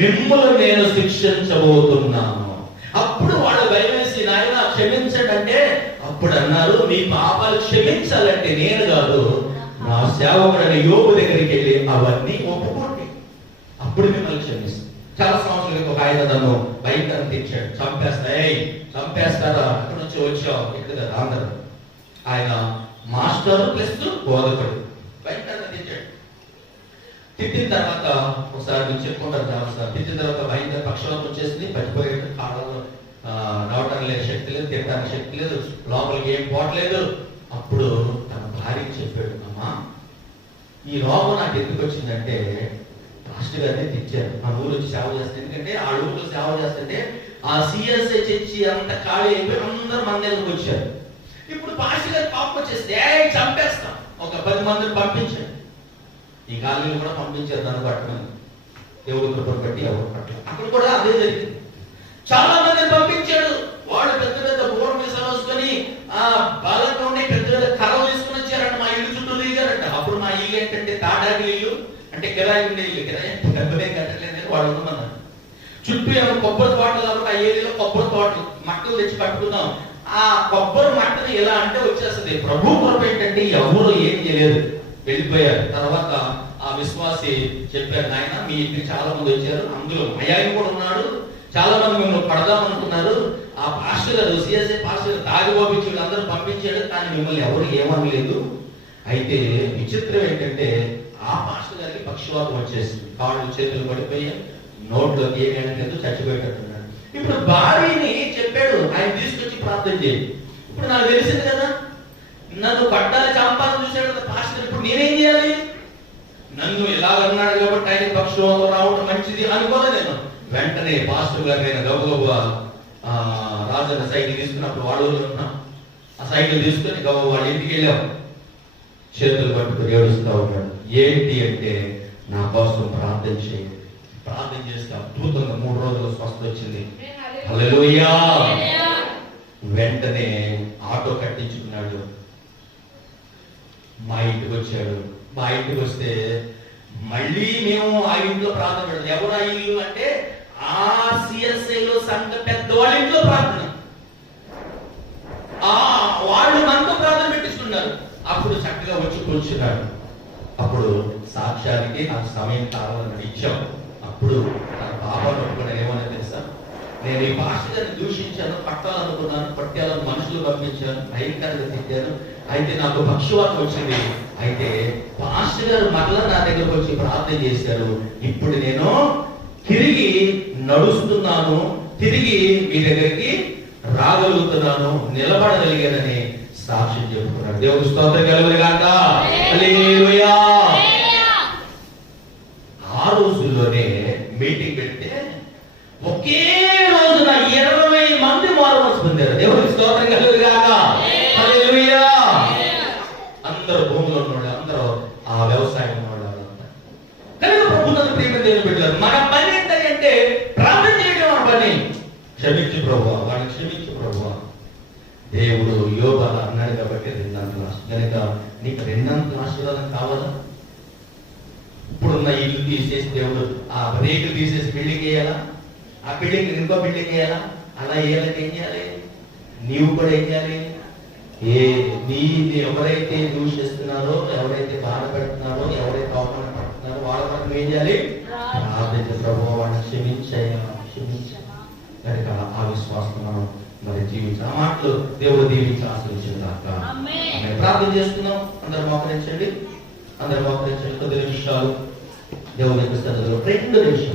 మిమ్మల్ని నేను శిక్షించబోతున్నాను. అప్పుడు వాళ్ళు భయమేసి నాయన క్షమించండి అంటే అప్పుడు అన్నారు మీ పాపాలు క్షమించాలంటే నేను కాదు నా సేవకుడైన యోబు దగ్గరికి వెళ్ళి అవన్నీ ఒప్పుకోండి, అప్పుడు మిమ్మల్ని క్షమిస్తాను. చాలా సంవత్సరాలకి ఒక ఆయన నన్ను భయంకరం తెచ్చాడు. చంపేస్తారా అక్కడ నుంచి వచ్చావు ఇక్కడ ఆంధ్ర. ఆయన మాస్టర్ ప్లస్ బోధకుడు భయంకరంగా తెచ్చాడు. తిట్టిన తర్వాత ఒకసారి మీరు చెప్పుకుంటారు చాలా. తిట్టిన తర్వాత భయంకర పక్షవాతం వచ్చేసింది. పడిపోయాడు. కాళ్ళలో నడవటానికి లేదు శక్తి లేదు, తిట్టడానికి శక్తి లేదు, లోపలికి ఏం పోవట్లేదు. అప్పుడు తన భార్యకి చెప్పాడు, అమ్మా ఈ రోగం నాకు ఎందుకు వచ్చిందంటే పాస్టర్ గారిని తెచ్చారు. మా ఊరు వచ్చి సేవ చేస్తే, ఎందుకంటే ఆ ఊరిలో సేవ చేస్తుంటే ఆ సిఎస్ఐ చర్చి అంత ఖాళీ అయిపోయి అందరూ మన దగ్గరకు వచ్చారు. ఇప్పుడు పాస్టర్ గారి పాపం వచ్చేస్తే చంపేస్తాం. ఒక 10 మందిని పంపించారు. ఈ కాలనీలు కూడా పంపించారు. దాన్ని పట్టమని దేవుడి కృపను బట్టి ఎవరు పట్ల అక్కడ కూడా అదే జరిగింది. చాలా మందిని పంపించాడు. వాళ్ళు పెద్ద పెద్ద బోర్డు మీసాలు వేసుకొని ఆ బాలంగా ఉండి పెద్ద పెద్ద కర్రలు తీసుకుని వచ్చారంట. మా ఇల్లు చుట్టూ తిరిగారంట. అప్పుడు మా ఇల్లు ఏంటంటే తాటాకి ఇల్లు, అంటే కిరాయి ఉండే ఇల్లు. కిరాయి డబ్బులే కట్టలేదు వాడు ఉండమన్నారు. చుట్టూ ఏమో కొబ్బరి తోటలు కాబట్టి ఆ ఏరియాలో కొబ్బరి తోటలు మట్టలు తెచ్చి కట్టుకున్నాం. ఆ కొబ్బరి మట్టని ఎలా అంటే వచ్చేస్తుంది. ప్రభు కృప ఏంటంటే ఎవరు ఏం చేయలేదు, వెళ్ళిపోయారు. తర్వాత ఆ విశ్వాసి చెప్పారు, నాయన మీ ఇంటికి చాలా మంది వచ్చారు, అందులో అయ్యాయి కూడా ఉన్నాడు, చాలా మంది మిమ్మల్ని పడదాం అనుకున్నారు. ఆ పాస్టర్ గారు సిఎస్ఐ పాస్టర్ గారు తాగి పంపించి వీళ్ళందరూ పంపించాడు, కానీ మిమ్మల్ని ఎవరు ఏమనలేదు. అయితే విచిత్రం ఏంటంటే ఆ పాస్టర్ గారికి పక్షవాతం వచ్చేసింది. కాళ్ళు చేతులు పడిపోయి నోట్లోకి ఏమేమి లేదు, చచ్చిపోయేటట్టున్నాడు. ఇప్పుడు భార్యని చెప్పాడు, ఆయన తీసుకొచ్చి ప్రార్థన చేయండి. ఇప్పుడు నాకు తెలిసింది కదా, నన్ను పట్టాలి చంపాలని చూశాడు కదా పాస్టర్. ఇప్పుడు నేనేం చేయాలి? నన్ను ఇలాగన్నాడు కాబట్టి ఆయన పక్షవాతం రావడం మంచిది అనుకోలే. నేను వెంటనే పాస్టర్ గారు నేను గబగబా రాజన్న సైకిల్ తీసుకున్నప్పుడు వాడూరులో ఉన్నా, ఆ సైకిల్ తీసుకుని గబగబా వాళ్ళ ఇంటికి వెళ్ళాం. చేతులు పట్టుకుని ఏడుస్తూ ఉన్నాడు. ఏంటి అంటే నా కోసం ప్రార్థన చేయండి. ప్రార్థన చేస్తే అద్భుతంగా 3 రోజులు స్వస్థత వచ్చింది. హల్లెలూయా. వెంటనే ఆటో కట్టించుకున్నాడు, మా ఇంటికి వచ్చాడు. మా ఇంటికి వస్తే మళ్ళీ మేము ఆ ఇంట్లో ప్రార్థన పెడతాం. ఎవరు ఆ ఇల్లు అంటే ఆ సిఎస్ఐలో సంఘ పెద్దవాళ్ళ ఇంట్లో ప్రార్థన. వాళ్ళు మనతో ప్రార్థన పెట్టిస్తున్నారు. అప్పుడు చక్కగా వచ్చి కూర్చున్నాడు. అప్పుడు సాక్ష్యానికి నాకు సమయం కావాలని ఇచ్చాం. అప్పుడు నా బాబాను ఒప్పుకున్నాను. ఏమన్నా తెలుసా, నేను ఈ పాస్టర్ గారిని దూషించాను, పట్టాలనుకున్నాను, పట్టాలను మనుషులు పంపించాను, భయంకరంగా తిట్టాను. అయితే నాకు పక్షవాతం వచ్చింది. అయితే పాస్టర్ గారు మరలా నా దగ్గరకు వచ్చి ప్రార్థన చేశారు. ఇప్పుడు నేను తిరిగి నడుస్తున్నాను, తిరిగి మీ దగ్గరికి రాగలుగుతున్నాను, నిలబడగలిగానని సాక్ష్యం చెప్పుకున్నాడు. దేవుడు స్తోత్రం కలుగును గాక. హల్లెలూయా. ఆ రోజుల్లోనే మీటింగ్ పెడితే ఒకే రోజున 20 మంది మారుమనసు పొందారు. దేవుడికి స్తోత్రం కలుగును గాక. హల్లెలూయా. అందరూ భూమిలో ఉన్నవాళ్ళు, అందరూ ఆ వ్యవసాయం ఉన్నవాళ్ళు అంతా. కనుక ప్రభువునందు ప్రియమైన దేవుని బిడ్డలారా, మన పని ఏంటంటే ప్రార్థన చేయడం. మన పని క్షమించు ప్రభువా, వాడిని క్షమించు ప్రభువా. దేవుడు యోబు అన్నాడు కాబట్టి 2 అంతల కనుక నీకు 2 అంతల ఆశీర్వాదం కావాలా? ఇప్పుడున్న ఇల్లు తీసేసి దేవుడు ఆ రేకులు తీసేసి బిల్డింగ్ వేయాలా? ఆ బిల్డింగ్ ఇంకో బిల్డింగ్ వేయాలా? అలా వేయాలంటే ఏం చేయాలి? నీవు కూడా ఏం చేయాలి? ఎవరైతే దూషిస్తున్నారో, ఎవరైతే బాధపెడుతున్నారో, ఎవరైతే అవమానపడుతున్నారో వాళ్ళ పట్ల ఏం చేయాలి? ప్రార్థించే ప్రభువా వాడిని క్షమించయ్యా, క్షమించా. కనుక ఆ విశ్వాసం మనం మరి జీవించాలి. ఆ మాటలు దేవుడు దీవించి ఆశీర్వదించుగాక. ప్రార్థన చేస్తున్నాం. అందరూ మోకరించండి. కొద్ది నిమిషాలు దేవుని యొక్క సన్నిధిలో 2 నిమిషాలు